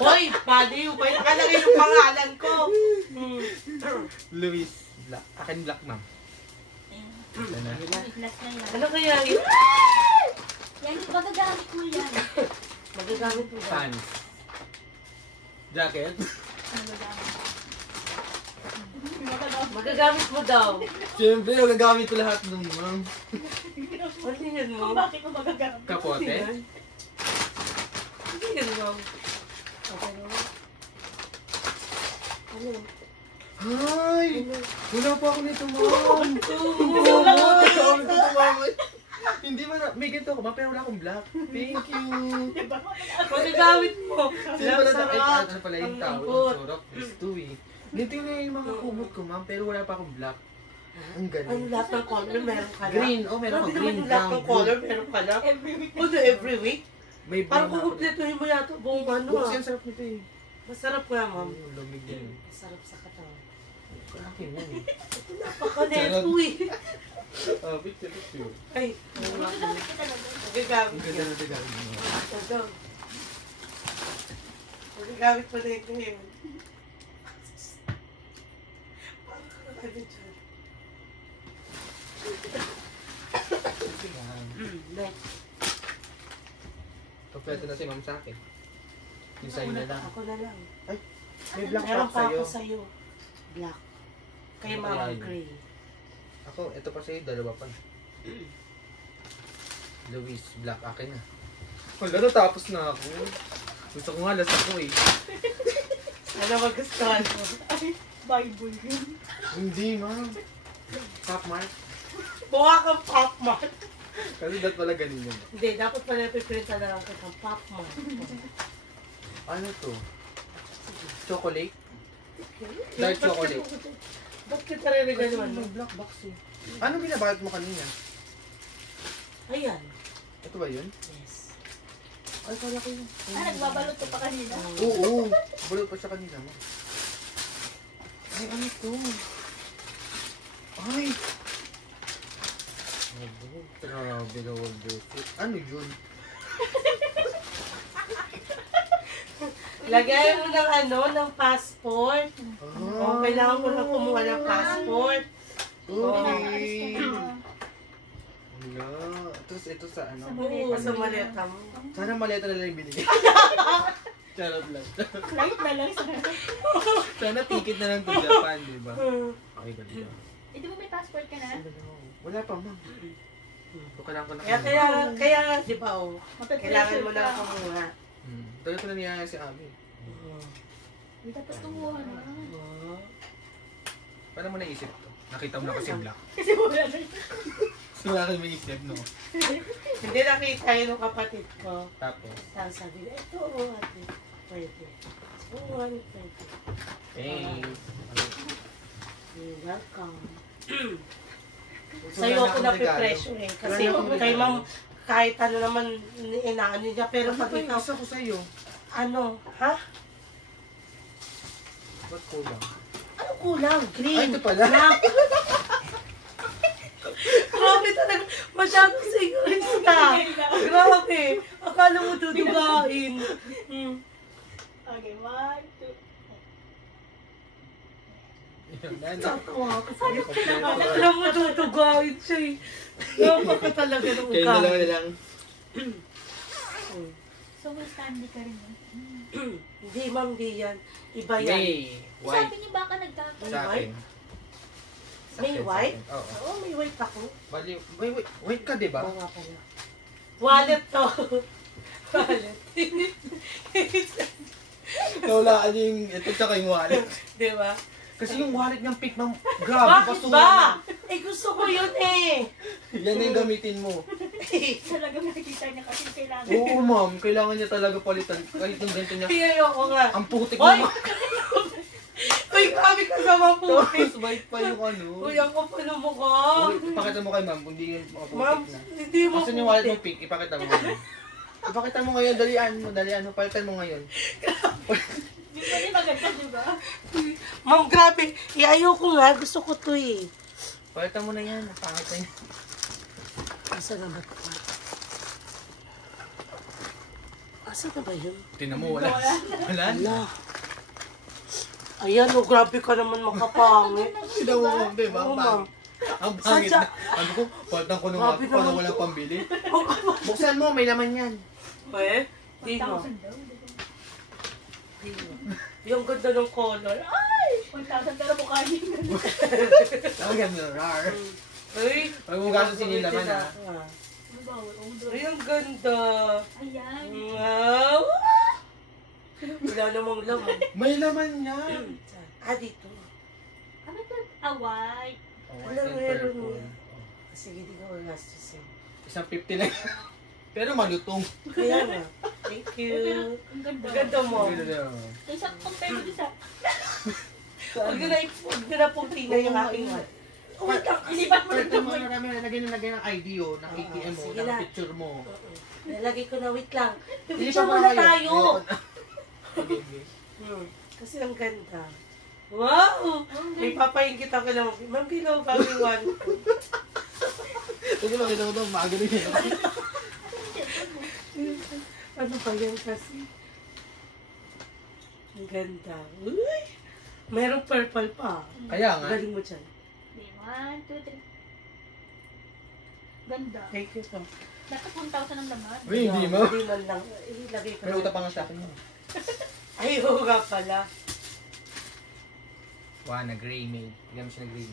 Hoy, baliw! May nakalagay yung pangalan ko! Luis. Black. Akin black, ma'am. Ano na? Last na yan. Ano kaya yun? Yan, magagamit mo yan. Magagamit mo ba? Pants. Jacket. Ano magagamit? Magagamit mo daw. Siyempre, magagamit ko lahat nung ma'am. Ano yun mo? Bakit mo magagamit? Kapote. Ano yun mo? Okay naman. Ano? Ay! Ano? Wala pa ako nito, ma'am. Wala mo Wala ako nito, ma'am. Hindi ba na, may ganito ko, ma'am, pero wala akong black. Thank you. Magagamit mo. Sino pala na, ay, Sarap. ano pala yung Ang tao, lambot. ang surok, is two eh. Ganito na yung mga kumot ko, ma'am, pero wala pa akong black. Ang Ano galing. lahat ng color meron ka na? Green, oh, meron Grabe ako, naman green, yung lahat brown, ng color meron ka na? Every week. Ano every week? May Parang brown ako. kukumpletuhin mo yata buong ano Books ah. yan, sarap nito eh. Masarap nga ma'am. Ang lamig yan. Masarap sa katawan. Akin yan eh. Napakaneto eh. Ah, picture. Ay, oo nga. Magagamit kita na doon. Magagamit Ang ganda yan. na tagal mo. Ito. Magagamit pa na ito yun. Ano dyan? Next. Kompleto na si ma'am sa akin. Yung sa'yo na lang. Ako na lang. May black Meron pa pa sa'yo. ako sa'yo. Black. Kay Ano Mama kaya yun? Gray. Ako, ito pa sa'yo, dalawa pa. Luis, black akin na. Wala, natapos na ako. Gusto ko nga, last ako eh. Ano magustuhan mo? Ay, Bible yun. Hindi, ma'am. Top mark. Mukha kang pop man. Kasi dapat pala ganun yun. Hindi, dapat pala piprinta na lang kitang pop man. Ano to? Chocolate? Dark chocolate. Ba't kita rin gano'n? May black box eh. Ano binabayad mo kanina? Ayan. Ito ba yun? Yes. Ay, kala ko yun. Ah, nagbabalot ko pa kanina. Oo, bulot pa siya kanina mo. Ay, ano to? Ay! Grabe na wag bullshit. Ano yun? Lagay mo ng ng passport. Oh, Kailangan ko na kumuha ng passport. okay. Wala. Tapos ito sa ano? Oo, sa maleta mo. Sana maleta na lang yung binigay. Charot lang. Flight na lang sa Sana ticket na lang to Japan, di ba? Okay ba dito? Di ba may passport ka na? Wala pa, ma'am. So, kailangan ko na Kaya, di ba, kailangan mo na kumuha. Dali ko na niyaya si Abi. Di dapat kumuha na. Paano mo naisip to? Nakita mo na kasi black. Kasi wala na. Wala kayo may isip, no? Hindi nakita yun ng kapatid ko. Tapos? Tapos sabi niya, ito, ate, pwede. Oo, pwede. Thanks. You're welcome. Sa'yo ako napipresyo eh. Kasi kay ma'am, kahit ano naman inaano niya. Pero Ano pag pa yung ikaw, isa ko sa'yo? ha? Ba't kulang? Ano kulang? Green. Ay, ito pala. Black. Grabe talaga. Masyadong sigurista. Grabe. Akala mo dudugain. Okay, 1, 2. Tatawa ka sa'yo. Akala mo dudugain siya eh. Napaka talaga ng Kayo na ugali. lang. So, may standy ka rin. Hindi ma'am, di yan. Iba yan. May white Sabi niyo baka nagkakaroon. sa akin. May white? Oo. Oo, may white ako. Bali, white ka, di ba? Oo nga pala. Wallet to. Wallet. Nawalaan niyo yung ito tsaka yung wallet. Di ba? Kasi yung wallet niyang pink, ma'am, grabe, Bakit basura. ba? Eh gusto ko yun eh. Yan na yung gamitin mo. Talaga nakikita niya kasi kailangan. Oo, ma'am, kailangan niya talaga palitan. Kahit yung ganito niya. Hindi ayoko nga. Ang putik Oy! mo. Uy, grabe ka naman po. Tapos white pa yung ano. Uy, ang kapal ng mukha. Uy, ipakita mo kay ma'am kung di yung mga Ma'am, putik na. hindi mo Asan yung wallet mo pink? Ipakita mo ngayon. Ipakita mo ngayon, dalian mo, palitan mo ngayon. Di ba rin maganda, di ba? Ma'am, grabe. Eh, ayoko nga. Gusto ko to eh. Palitan mo na yan, pangit na yan. Asa na ba ito? Asa na ba yun? Tinan mo, wala. Wala? Wala. Ayan, oh, grabe ka naman makapangit. Tinan mo, ma'am, di ba? Oo, Ang ma'am. pangit. Ang pangit na. Ano ko, palitan ko nung Grabe ako para naman walang to. pambili. Buksan mo, may laman yan. Eh, di mo. 1,000 daw. Di mo. Yung ganda ng color. Ay! 1,000 pero mukha niya. Ang ganda, rar. Ay! Huwag mo gasusin yung laman, ha? Ano ba? Ay, ang ganda. Ayan. Wow! Wala namang laman. May laman yan. Dito. Ano ito? White. Wala, meron mo. Sige, di ko gastusin. Isang 50 lang. Pero malutong. Kaya nga. Thank you. Ang ganda. Ang ganda mo. Kaysa compare mo sa... Huwag nyo na pong tingnan yung aking one. Wait lang. Ilipat mo na Pwede mo nalagay ng ID o, ng ATM mo, sige ng na. picture mo. Nalagay ko na, wait lang. Hindi Picture pa muna kayo. tayo. Okay. Kasi ang ganda. Wow! May papahingkit ako lang. Ma'am, kilo, bagay one. Sige lang, ito ko ito, maaga rin yun. Ano ba yan kasi? Ang ganda. Uy! Merong purple pa. Kaya nga. Galing mo dyan. 1, 2, 3. Ganda. Thank you po. Dapat 1,000 ang laman. Uy, hindi mo. Hindi man lang. Ilagay ko May utang pa nga sa akin yun. Ay, oo nga pala. Wow, na gray maid. Tignan mo siya na gray.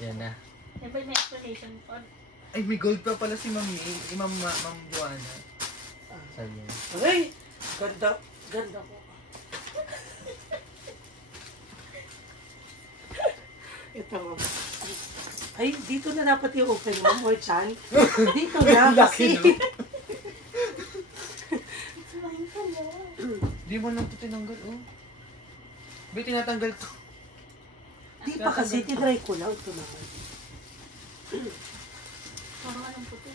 Yan na. Siyempre may explanation pa. Ay, may gold pa pala si Ma'am Ma'am Joanna. Sabi niya. Uy! Ganda. Ganda ko. Ito. Ay, dito na dapat yung open mo, more chan. Dito na kasi. Laki, Di mo lang ito tinanggal, oh. Ba, tinatanggal to. Di pa kasi, tinry ko lang. Ito na. Parang anong puti.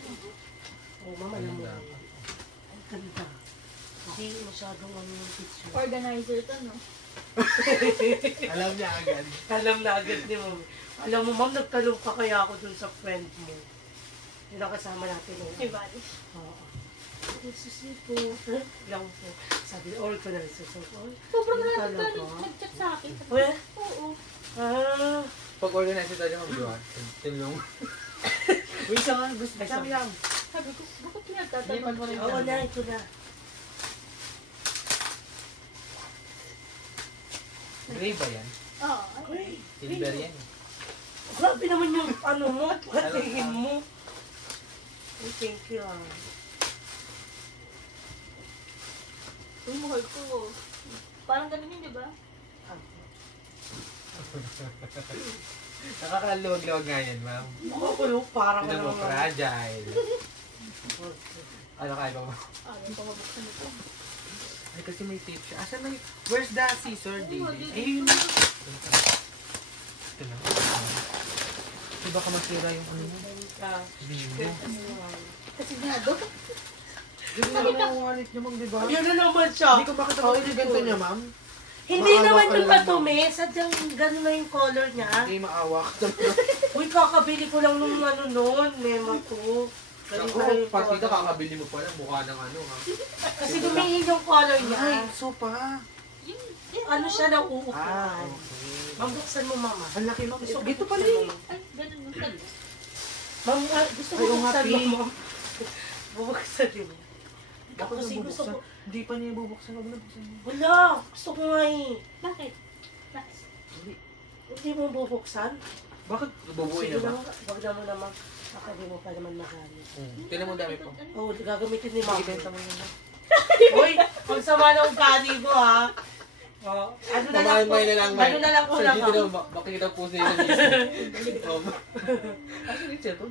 Oh, mama, alam mo. Ang ganda. Hindi masyadong ano yung picture. Organizer to, no? Alam niya agad. Alam na agad ni ma'am. Alam mo, ma'am, nagtalong pa kaya ako dun sa friend mo. Yung nakasama natin. Diba? Oo. Nagsusipo. Lang po. Sabi, all ko na nagsusipo. Sobrang Ano random ka talaga? nag-chat sa akin. Well, Oo. Pag organize tayo mo, di ba? Tulong. Wait lang, gusto sabi lang. Sabi ko, bakit Hindi, pinagtatanong pag mo rin oo na, ito na. Gray ba yan? Oo. Ay, Silver yan. grabe naman yung ano mo, patingin mo. Ay, thank you ah. Uy, mahal ko. Parang ganun yun, di ba? Nakakaluwag-luwag nga yan, ma'am. Makakulo, parang Tinan mo, fragile. Ano kaya ba mo? Ayaw pa mabuksan ito. Ay, kasi may tape siya. Asan may... Where's the scissor, David? Eh, yun. Ito na. Di ba ka masira yung ano mo? Bingo. Kasi nga doon. Ganun na lang yung wallet niya, ma'am, di ba? Yun na naman siya. Hindi ko makita ko yung ganito niya, ma'am. Hindi Maawa naman ka yung lang, patumi, sadyang gano'n na yung color niya. Hindi maawa ka. Uy, kakabili ko lang nung ano noon, memo ko. Ganito na Ako, yung pati ka color. kakabili mo pala, mukha ng ano, ha? Kasi gumihin yung color niya. Ay, sopa. Ano siya na uupuan. Okay. Mabuksan mo, mama. Ang laki, ma'am. Gusto Gito ko pala buksan eh. mo. Ay, ganun mo. Sabi. Ma'am, gusto ko Ay, oo nga, buksan mo, Pi. ma'am. Bubuksan mo. Ako Kasi na gusto bubuksan. ko. Hindi pa niya bubuksan. Huwag na buksan mo. Wala, gusto ko nga eh. Bakit? Bakit? Hindi. Hindi mo bubuksan? Bakit? Bubuin Sige na ba? lang, wag na mo naman. Baka di mo pa naman magamit. Tinan mo dami po. Oo, gagamitin ni mama. Ibenta mo yun na. Uy, kung sama ng ugali mo ha. Oh, ano na lang po. Mamay na lang, Ano na lang po lang. Dito na, makikita po sa iyo. Actually, it's ito.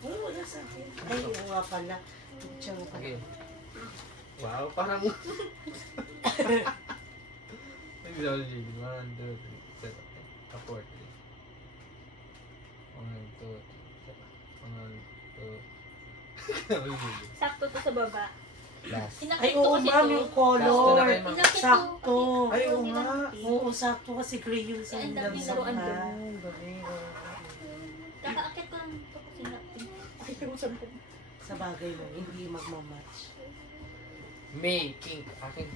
Oo, wala sa akin. Ay, oo nga pala. Picture mo pala. Okay. Wow, parang... Hindi ako G. 1, 2, 3, 7, 8, 4, 3. 1, 2, 1, 2. Sakto to sa baba. Last. Ay, Inakit oo ko kasi ma'am, to. yung Last color. na kayo, ma'am. Inakit ko. Sakto. Ay, oo nga. Oo, sakto kasi gray yung sa Ang daming sa laruan ha. doon. Kakaakit ko lang ito kasi natin. Ay, pinusan ko. Sa bagay mo, hindi magmamatch. May, pink. Akin.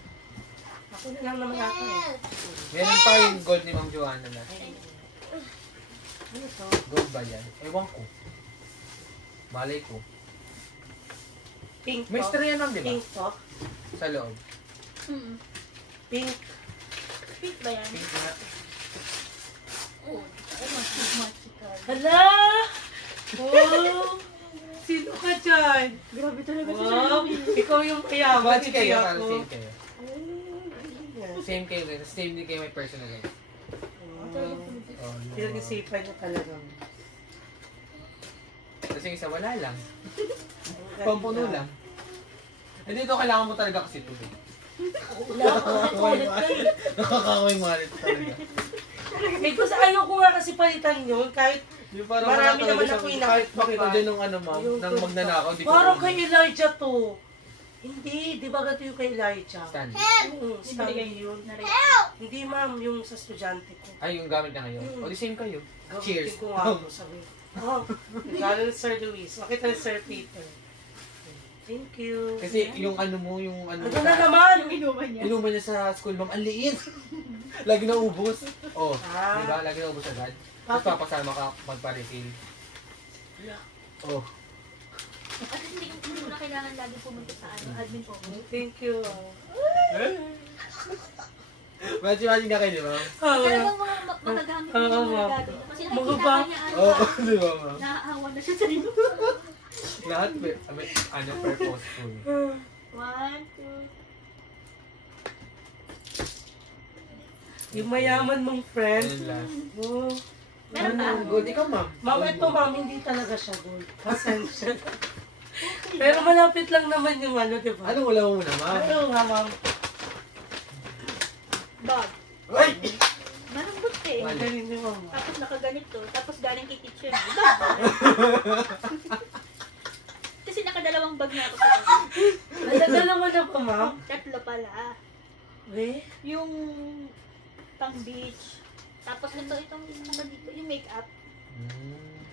Ako na lang naman ako eh. Meron pa yung gold ni Ma'am Joanna na. Ano to? Gold ba yan? Ewan ko. Malay ko. Pink May to? stray yan, ma'am, di ba? Pink to? Sa loob. Pink. Pink ba yan? Pink na. Oo. Ay, magical. Hala! Oh! Sino ka dyan? Grabe talaga si Wow! Ikaw yung kaya. Batch kayo, ako. para same kayo. Ay, Same kayo din. Same din kayo may personal life. Oh, pinag-isipan niya talaga. Kasi yung isa wala lang. Pampuno lang. Hindi ito kailangan mo talaga kasi ito. Wala ko ulit ka. Nakakaway malit talaga. Eh, kasi ayaw ko nga kasi palitan yun. Kahit Yung parang Marami wala talaga naman siya- ako Kahit inakit, makita diba? dyan nung ano ma'am, Yung nang magnanakaw, di ko parang alam. kay Elijah to. Hindi, di ba gato yung kay Elijah? Stand. Oo, Stanley yun. Hindi ma'am, yung sa estudyante ko. Ay, yung gamit na ngayon. O, di same kayo. Gamitin Cheers. ko nga ako, sabi. Oh, galing Sir Luis. Makita ni Sir Peter. Thank you. Kasi yung ano mo, yung ano Ano na naman? Yung inuman niya. inuman niya sa school, ma'am, ang liit. Lagi na ubos. Oh, Ah. di ba? Lagi na ubos agad. Tapos papasama ka magpa-refill. Oh. At hindi mo na kailangan lagi pumunta sa admin office. Thank you. Matching na kayo, di ba? Talagang mga magagamit Oo, niya ma'am. mga gagawin. Kasi Mga nakikita ba- ka niya Oo, ano, di ba, ma'am? nahahawa na siya sa iyo. Lahat, may ano, purposeful. 1, 2. Yung mayaman mong friend. Ayun last. Oh. Meron pa? Good, ikaw, ma'am. Ma'am, ito ma'am, hindi talaga siya gold. Pasensya. Pero malapit lang naman yung ano, di ba? Anong wala mo muna, ma'am? Ano nga ma'am? Bag. Ay! Malambot eh. Ang galing ni ma'am. Tapos nakaganito. Tapos galing kay kitchen. Kasi nakadalawang bag na ako sa kanya. Nadadala mo na pa ma'am? Tatlo pala. Eh? Yung pang beach. Tapos itong ano dito, yung makeup.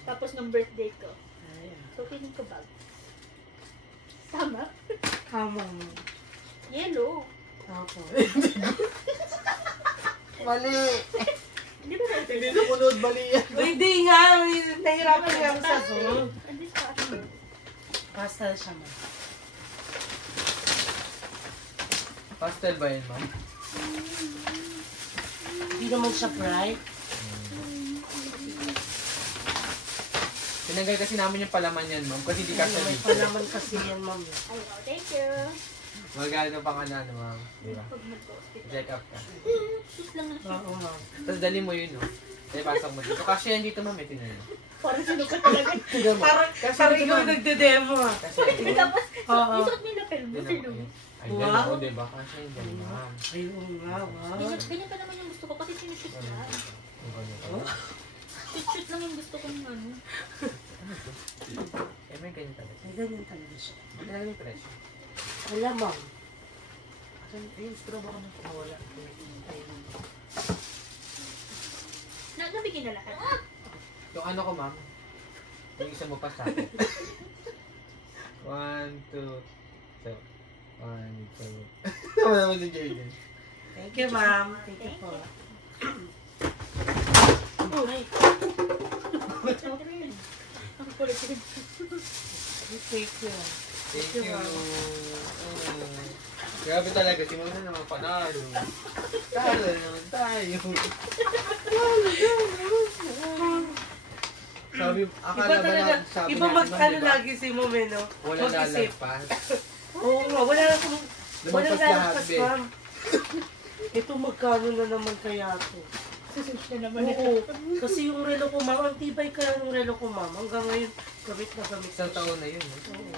Tapos nung birthday ko. So, feeling ko bag. Tama. Tama mo. Yellow. Opo. Mali! Hindi ba na Hindi sumunod, mali yan. Hindi nga. Nahirapan nga ako sa sunod. Hindi pa ako. Pastel siya mo. Pastel ba yun, ma'am? Hindi naman siya bright. Tinanggal kasi namin yung palaman yan, ma'am. Kasi di ka May sabi. palaman kasi yan, ma'am. Ay, oh, thank you. Magkano pang ano, ma'am. Di ba? Pag mag-hospital. Check up ka. Sus lang na. Oo, ma'am. Tapos dali mo yun, no? Ay, pasok mo dito. Kasi yan dito, ma'am. Ito na. Parang sinukat talaga. Tignan mo. Parang dito, ikaw ma'am. nagde-demo ah. Kasi yan. Tapos, Oo. isuot mo yung lapel mo. Tignan Sino? mo, yun. Ay, Wow. gano'n ko, diba? Kasi yan dyan, ma'am. Ayun nga, wow. Ganyan pa naman yung gusto ko kasi sinushoot Ano? lang. Yung ganyan ka. Oh? Shoot lang yung gusto ko ng ano. Ano to? Eh, may ganyan talaga. May ganyan talaga siya. Ano lang yung presyo? Alam, ma'am. Asan? Ayun, straw baka nawala. Ayun. Nabigyan na lahat. Yung ano ko, ma'am. Yung isa mo pa sa akin. 1, 2. So, 1, 2. Tama naman si Jaden. Thank you, ma'am. Thank you po. Ay, Ang kulit ko. thank you. Thank you. Grabe talaga, si Mama na naman panalo. Talo naman tayo. Sabi, akala Iba ba talaga, na sabi iba natin, mag-ano ma'am, diba? lagi si Mom, eh, no? Wala Mag-isip. lalagpas. Oo nga, wala akong, wala Lumagpas lahat, lalagpas, be. ma'am. Ito magkano na naman kaya to? Susunod na naman. Oo, kasi yung relo ko, ma'am, ang tibay kaya ng relo ko, ma'am. Hanggang ngayon, gamit na gamit. Isang taon na yun. No? Oo.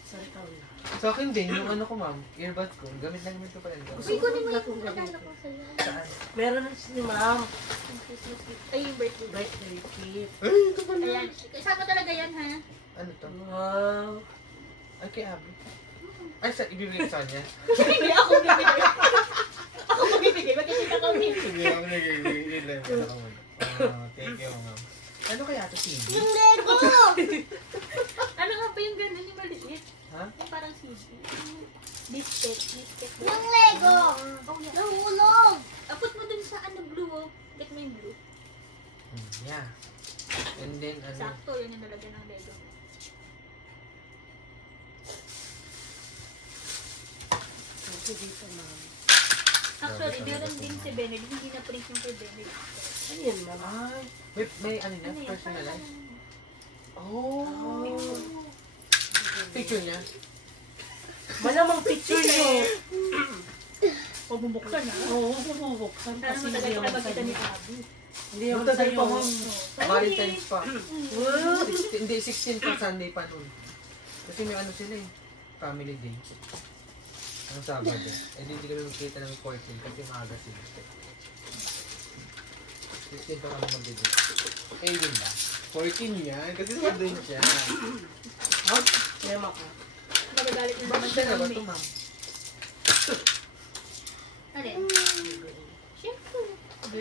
Isang taon na. Sa akin din, yung ano ko, ma'am, earbuds ko, gamit na gamit ko pa rin. Gusto ko kunin mo gatong yung gamit. nalala ko sa'yo. Saan? Meron na si ma'am. Yung Christmas gift. Ay, yung birthday. Birthday gift. Ay, ito pala. Ayan. Kasama talaga yan, ha? Ano to? Wow. Ay, kay Abby. Ay, sa ibibigay ko sa kanya. Hindi ako bibigay. Ako bibigay. Magkikita ko hindi. Sige, ako nag-ibigay. Thank you, ma'am. Ano kaya ito, CD? Yung Lego! Ano nga ba yung gano'n yung maliit? Ha? Yung parang CD. Biscuit. Biscuit. Yung Lego! Oh, yeah. Nahulog! Put mo dun sa ano, blue, oh. Get mo yung blue. Yeah. And then, ano? Sakto, yun yung nalagyan ng Lego. Thank you dito, ma'am. Actually, meron din si Benedict. Hindi na print yung kay Benedict. Ayun, ma'am. Ay, may ano niya? Ano yun? Personalized? Oh. Picture niya? Malamang picture nyo. O, bubuksan na. Oo, bubuksan. Sana Kasi matagal hindi pa ako magkita sa'yo. ni Abby. Hindi ako Matagal sa'yo. pa, ma'am. Sorry. Valentine's pa. Wow. 16, hindi, 16 pa Sunday pa nun. Kasi may ano sila eh. Family day. Ang Sabado. Eh, hindi kami magkita ng 14 kasi maaga sila. 16 pa kami mag-date. Eh, yun ba? 14 yan. Kasi Sunday siya. Ha? Tema ka. Magagalit na naman Bakit si na ba Abby. ito, ma'am? Alin? Siyempre.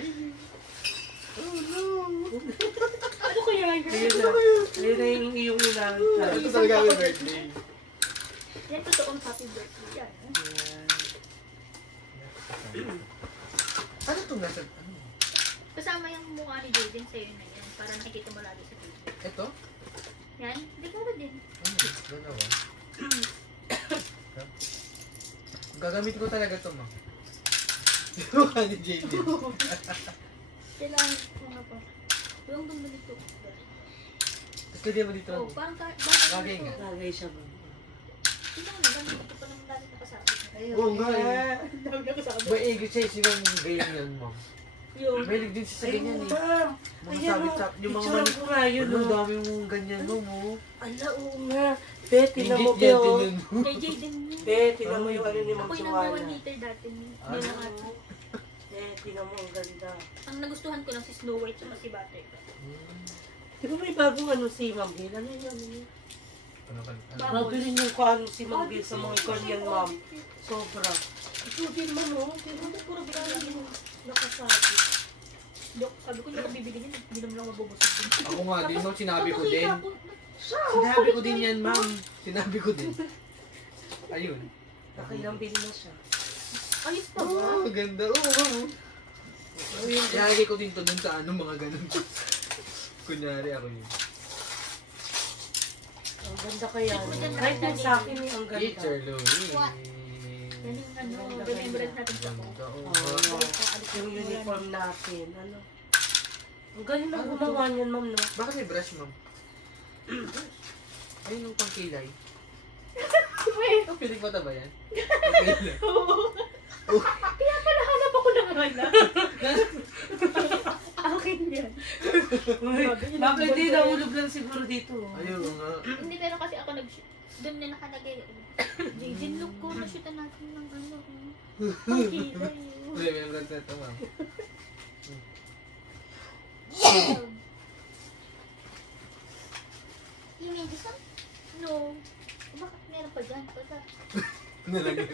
Ano kaya yun? Ayun na. Ayun na yung iyong inaantay. Ito talaga ang birthday. Yan totoong happy birthday. Yan. Ano itong nasa... Ano? Kasama yung mukha ni Jaden sa'yo na yan. Para nakikita mo lagi sa video. Ito? Yan. Regalo din. Ano? Dalawa? Gagamit ko talaga ito, ma'am. Yung mukha ni JD. Kailangan ko nga pa. Yung ganda nito. Tapos pwede mo dito. Oh, parang Bagay nga. Lagay siya ba? Ito na, ito pa naman lagi nakasabi. Oo nga eh. Ang dami nakasabi. Ba, eh, kasi sinong ganyan yan, ma'am. Yun. Mahilig din siya sa ganyan eh. ma'am. Mga Ayan, sabit-sabit. Yung mga picture ko nga yun, Ano, oh. dami mong ganyan, ma'am, oh. Ala, oo nga. Be, tinan mo, Ingit Be, yan, oh. tinan mo. Kay Jaden yun. Be, tinan mo yung ano ni Ma'am Ako yung Joanna. number 1 hater dati. Hindi Ano? lang ata. Be, tinan mo, ang ganda. Ang nagustuhan ko lang si Snow White at si Buttercup. Di ba may bagong ano si Ma'am Gail? Ano yun? Ano yun? Ano ka? Ano? Grabe rin yung kano si Ma'am Gail sa mga ganyan, ma'am. Sobra. Ito din, ma'am, oh. Tignan mo, puro grabe yung nakasabi. Sabi ko, hindi ako bibigyan yun. Hindi naman lang mabubusog din. Ako nga din, no, sinabi ko din. Papakita ko. Sinabi ko din yan, ma'am. Sinabi ko din. Ayun. Nakilang bili na siya. Ayos pa ba? Oh, ganda. Oo. Ilalagay ko din to dun sa ano, mga ganun. Kunyari ako yun. Ang ganda kaya. Check mo dyan, Kahit Randa, yung sa akin eh, ang ganda. Teacher Louie. What? Yan yung ano, remembrance natin sa ko. Ganda. Oo. Oh, yung uniform natin. Ano? Ang galing na gumawa niyan, ma'am, no? Bakit may brush, ma'am? Ayun yung pangkilay. Ang piling mata ba yan? Oo. Kaya pala hanap ako ng hanap. Akin yan. Bakit hindi nahulog lang siguro dito? Ayun nga. Hindi, pero kasi ako doon na nakalagay. Dinlook ko na shoot natin ng ano. Pangkilay. Remembrance na ito, ma'am. You made this one? No. Bakit meron pa dyan? Basta, Nalagay.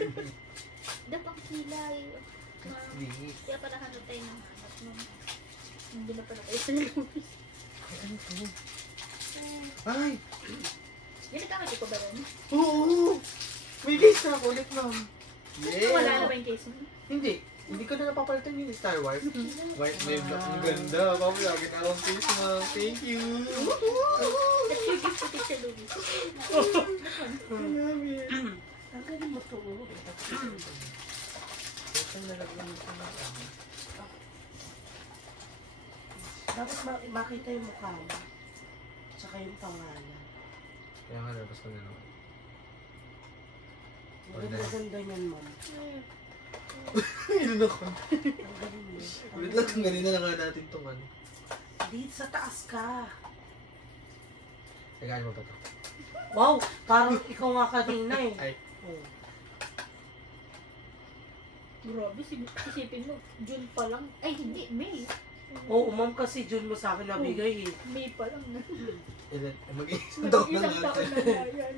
dapang kilay. Hindi. Kaya pala hanap tayo ng hanap mo. Hindi na pala tayo sa lubis. Ay, ano to? Ay! Ginagamit ko ba rin? Oo! May case na ako ulit, ma'am. Wala na ba yung case mo? Hindi. Hindi ko na napapalitan yung Star Wars. White may black. Ang ganda. Papalagin na akong face, ma'am. Thank you. That's your gift to Teacher Louie. Ang galing mo to. Dapat makita yung mukha mo. Tsaka yung pangalan. Kaya nga, labas ko na naman. Ang ganda niyan, ma'am. Ilan ako? Ang galing mo. Ulit lang kung ganina na nga natin itong ano. Dito sa taas ka. Teka, ano ba ito? Wow! Parang ikaw nga kanina eh. Ay. Oh. Grabe, isipin mo, June pa lang. Ay, hindi, May. Oo, ma'am, kasi June mo sa akin nabigay eh. May pa lang na. Ilan? Mag-iisang taon na Isang taon natin. na yan.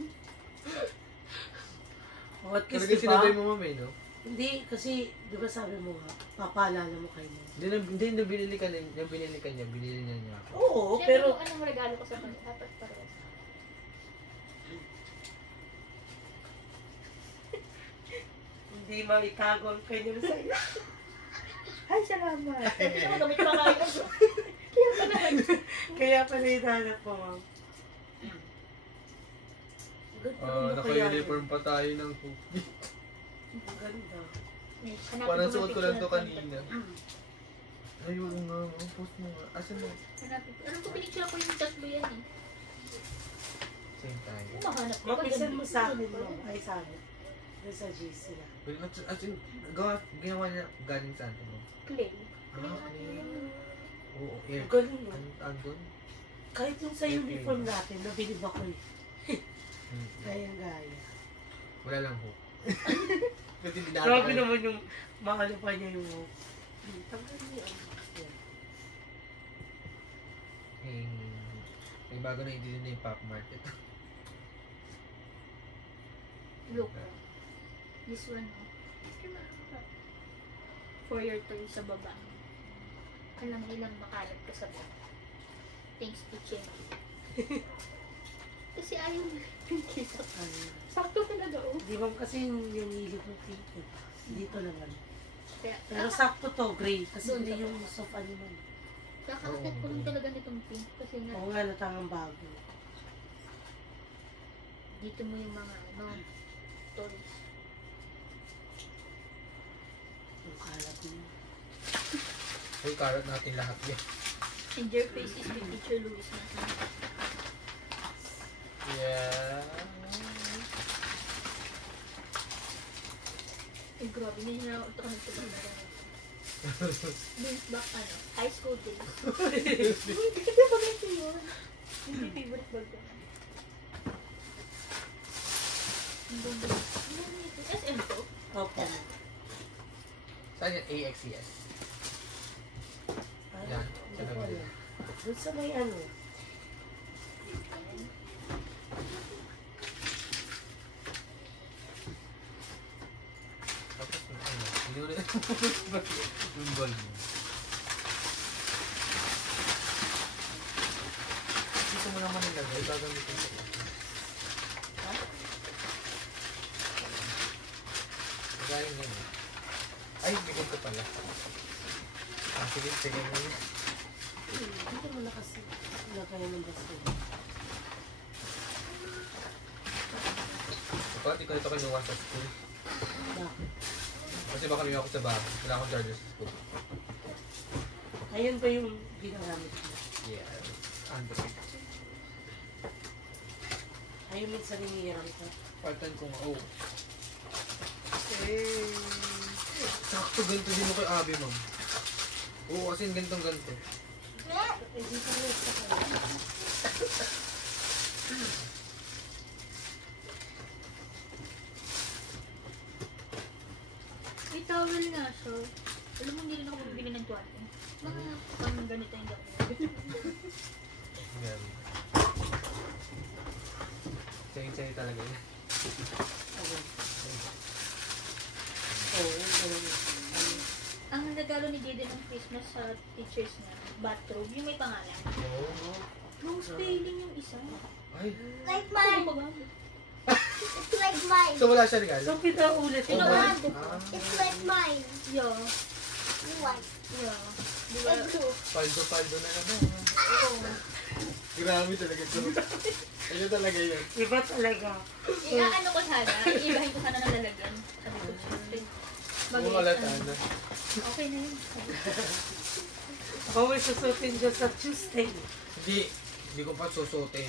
Oh, at least, Talaga diba? sinabay mo, ma'am, eh, no? Hindi, kasi, di ba sabi mo nga, papaalala mo kayo. Hindi na binili ka niya, yung binili ka niya, binili niya ako. Oo, Siyempre, pero kung anong regalo ko sa kanya, dapat parehas. hindi maitago ang kanyang sa'yo. Ay, salamat. Hindi naman gamit pa kayo. Kaya pa naman. Kaya pala hinahanap mo, ma'am. Ang ganda mo kaya yun. Naka-uniform pa tayo ng hoodie. Ang ganda. Hanapin Parang ko suot ko yung lang to picture kanina. natin. Ayun nga, mga post mo nga. Asan mo? Hanapin ko. Alam ko, pinicture ko yung tatlo yan eh. Same time. Kung mahanap ko. Mapisan mo sa akin, ma'am. Ay, sa akin. Doon sa GC na. As in, ginawa niya galing saan mo? Clay. Okay. Oo, air. Ang galing mo. Andun? Kahit yung sa uniform natin, nabilib ako eh. Gaya-gaya. Wala lang ho. Kasi hindi Grabe naman yung mahalo pa niya yung hook. Tanggal niya. May bago na hindi na yung Pop Mart. Ito. Look. This one, oh. For your toy sa baba. Alam mo ilang makalat ka sa baba. Thanks to Chen. Kasi ayaw mo yung kisa. Sakto talaga, oh. Di ba kasi yung hilig mo pink eh. Dito naman. Kaya, Pero sakto to, gray. Kasi Doon gray sa- yung sofa naman. kakakit ko lang talaga nitong pink. Kasi nga, Oo nga, natangang bago. dito mo yung mga, ano, toys. Yung kalat mo. Full carrot natin lahat yan. And your face is with Teacher Louie na. Yeah. Eh, grabe, hindi na ako ito nagtutulog. Brings back, ano, high school days. Kasi pagkakita yun. Hindi favorite bag ko. Ang ganda. Ano ito? SM to? Opo. Saan yan? AXCS. Yan. Hindi ko alam. Doon sa may ano. Tapos yung ano. Hindi mo na yung ball mo. Dito mo naman nilagay. Gagamitin ko. rin yan. Ay, bigyan ko pala. Sige, sige mo yun. Dito mo na kasi. Lagay mo ba siya? Bakit di ko ito kinuha sa school? Bakit? Kasi baka may ako sa bahay. Wala akong charger sa school. Ayun ba yung ginagamit mo? Yeah. Android. Ayun minsan hinihirang ka. Paltan ko nga. Oh. Eh. Sakto ganito din mo kay Abby, ma'am. Oo, kasi ganito. Eh, dito mo sa kanya. May towel nga siya. Alam mo, hindi rin ako magbili ng tuwalya. Mga pang ganito yung gawin. Yan. Chain talaga yan. Okay. Oo, ganun. Ang regalo ni Jaden ng Christmas sa teachers niya, bathrobe, yung may pangalan. Oo. Wrong spelling yung isa. Ay. Like Ano mine. ba ba? It's like mine. So wala siya regalo? So, pinaulit Oh, mo. ba? It's like mine. Yeah. You want. Yeah. Di ba? Like blue. Paldo na naman. Oo. Grabe talaga ito. Ayun talaga yun. Iba talaga. Ano ko sana, iibahin ko sana ng lalagyan. Sabi ko, syempre. Mumalata na. Okay na yun. Sabi ko. Ako may susutin dyan sa Tuesday. Hindi ko pa susutin.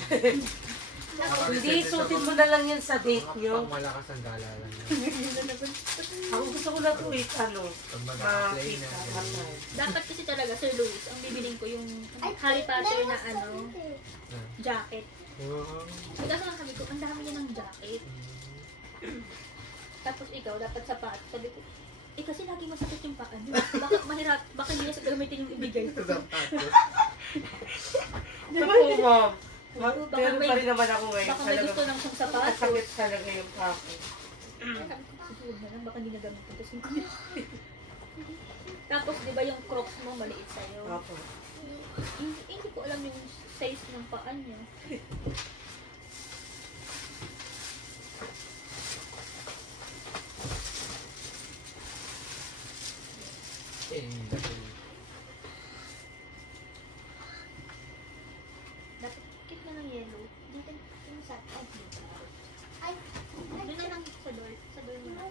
Hindi, sutin mo na lang yan sa date nyo. Pang malakas ang gala lang. Yun na naman. Ako gusto ko lang ulit, Pag mag-apply na. makita. Dapat kasi talaga, Sir Louis, ang bibiling ko yung Harry Potter na jacket. Wow. Kaso nga sabi ko, ang dami niya ng jacket. Tapos ikaw, dapat sapat. Sabi ko, kasi lagi masakit yung paa niyo. Baka mahirap, baka hindi niya sa gamitin yung ibigay. Di ba, ma'am? Baka Meron may- pa rin naman ako ngayon. Baka may gusto lang siyang sapatos. Sakit talaga yung kako. Sabi ko, siguro na lang, baka hindi na gamitin. Kasi tapos, di ba yung crocs mo maliit sa'yo? Ako. Hindi ko alam yung size ng paa niya. Dapat kit na ng yellow. Dito yung sa I doon na lang sa door. Sa door mo na.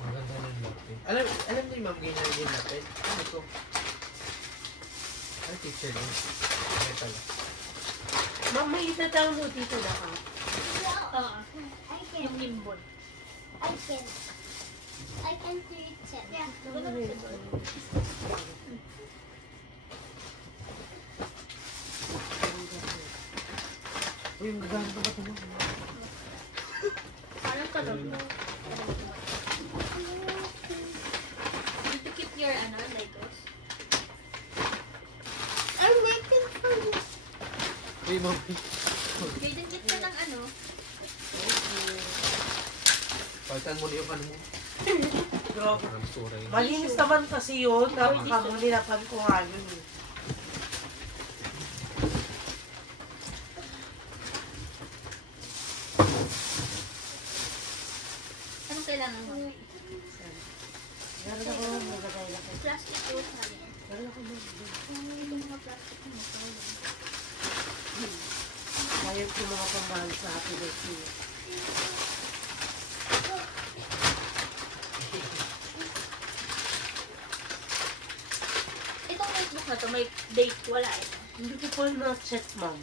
Maganda ng lapit. Alam niyo yung ma'am ganyan yung lapit? Ano ko? Ay, teacher din. Ay, pala. Ma'am, may ita-download dito na ka. Oo. I can. Yung limbon. I can. I can create it. Yeah. Doon na lang sa door. Uy, yung gagamit ko ba ito mo? Parang talog mo. Did you keep your Legos? I'm waiting for you. Uy, ma'am. Jaden, kit ka ng Palitan mo na yung ano mo. Grabe. Parang sura yun. Malinis naman kasi yun. Napaka mo, nilapan ko nga yun. eh. Anong kailangan mo? Meron ako ma'am, nagagay lang ko. Plastic o sayang? Meron ako ma'am. Itong mga plastic mo, sayang. Ayaw ko mga pamahal sa happy birthday. Itong notebook na to, may date, wala eh. Hindi ko po na-check, ma'am.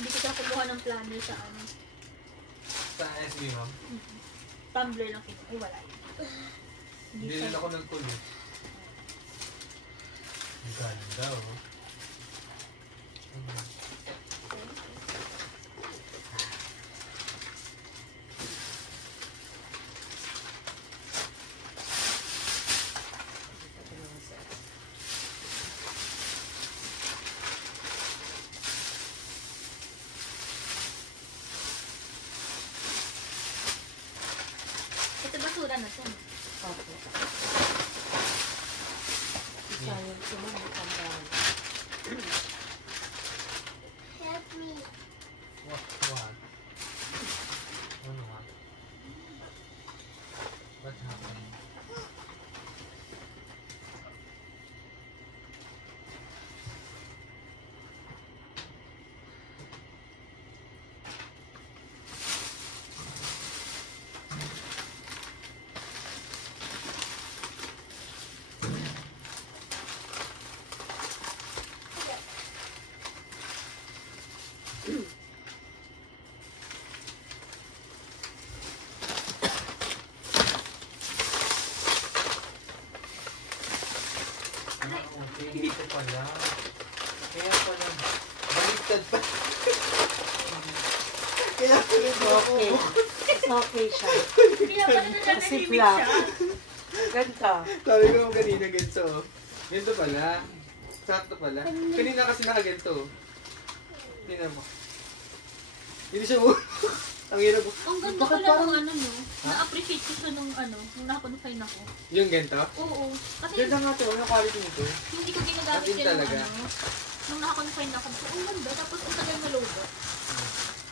Hindi ko siya kumuha ng planner sa Sa SB, ma'am. Tumblr lang kinuha. Ay, wala yun. Hindi rin ako nagtuloy. Ang ganda, oh. Ito basura na to. Opo. Sayang ko man ang tambahan. Help me. What? Ano nga? What happened? Okay, ito pala. Kaya pala, baliktad pa. Kaya pala Okay. It's okay siya. Kaya pala Kasi nananahimik black. siya. Ganda. Sabi ko kanina ganito. Ganito pala. Sakto pala. Kanina kasi nakaganito. Tingnan mo. Hindi siya mo. Ang hirap mo. Ang ganda Bakit pala parang- ng ano, no? Na-appreciate ko siya nung ano, nung nakakonfine ako. Yung ganito? Oo. Kasi Ganda nga to. Ano quality nito? hindi ko ginagamit Atin yan nung talaga. ano. Nung nakakonfine ako, so, ang ganda. Tapos ang tagal na logo.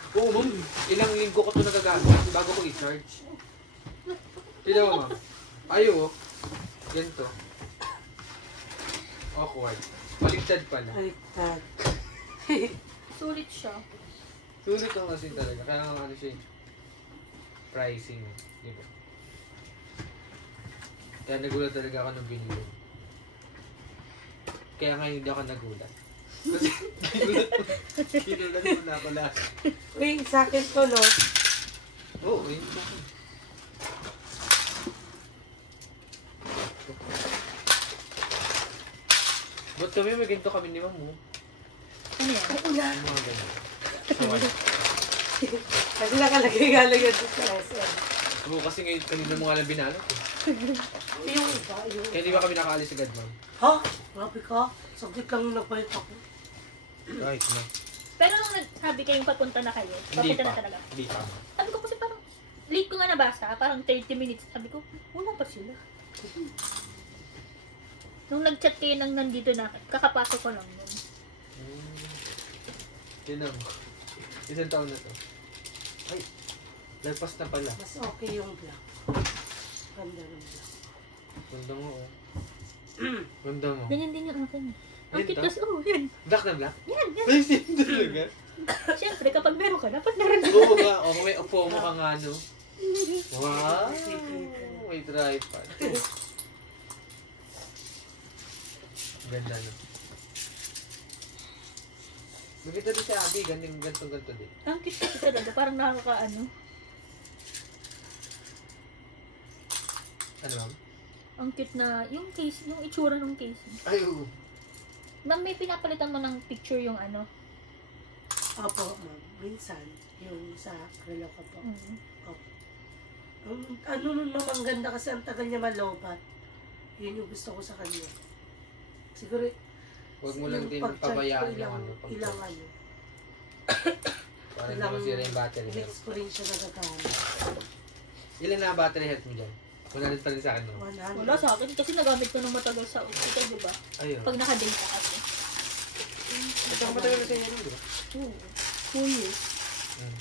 Oo, ma'am. Ilang linggo ko ito nagagamit bago ko i-charge. Tignan mo, ma'am. Ayaw, oh. Ganito. Awkward. Baliktad pala. Baliktad. Sulit siya. Sulit ko kasi talaga. Kaya nga ano siya pricing. Di ba? Kaya nagulat talaga ako nung binili. Kaya nga hindi ako nagulat. Kasi ginulat mo na ako lahat. Uy, sa akin to, no? Oo, yun sa akin. Ba't kami may ganito kami ni Ma'am mo? Ano yan? Yung mga ganito. Sawal. Kasi nakalagay nga lang yan sa SM. Oo, kasi ngayon kanina mo nga lang binalot eh. Yung iba, yung Kaya di ba kami nakaalis agad, Ma'am? Ha? Grabe ka. Saglit lang yung nagbayad ako. Right, Ma'am. Pero nung nagsabi kayong papunta na kayo, Hindi papunta pa. na talaga. Hindi pa. Sabi ko kasi parang, late ko nga nabasa, parang 30 minutes. Sabi ko, wala pa sila. Nung nag-chat kayo nang nandito na, kakapasok ko lang nun. Tinan mo. Isang taon na to. Ay, lagpas na pala. Mas okay yung black. Ganda ng black. Ganda mo, oh. Ganda mo. Ganyan din yung akin. Ang Yan cute to? kasi, oh, yan. Black na black? Yan, yan. Ay, same talaga. Siyempre, kapag meron ka, dapat meron ka. Oo nga, oh, may upo mo ka nga, no? Wow! May tripod. Ganda, no? Maganda din si Abby, ganito din. Ang cute kasi talaga, parang nakakaano. Ano, ma'am? Ang cute na, yung case, yung itsura ng case. Ay, oo. Ma'am, may pinapalitan mo ng picture yung ano. Opo, ma'am. Minsan, yung sa relo ko po. Mm. Ano nun, ma'am, ang ganda kasi ang tagal niya malobat. Yun yung gusto ko sa kanya. Siguro, Huwag mo lang yung din pag-charge pabayaan ko yung ano. ilang ano. Para hindi masira yung battery health. Next ko rin siya nagagamit. Ilan na battery health mo dyan? 100 pa rin sa akin, no? 100. Wala sa akin kasi nagamit ko ng matagal sa hospital, di ba? Ayun. Pag naka-data kasi. Ito ang matagal na sa inyo, di ba? Oo. 2 years. Mm.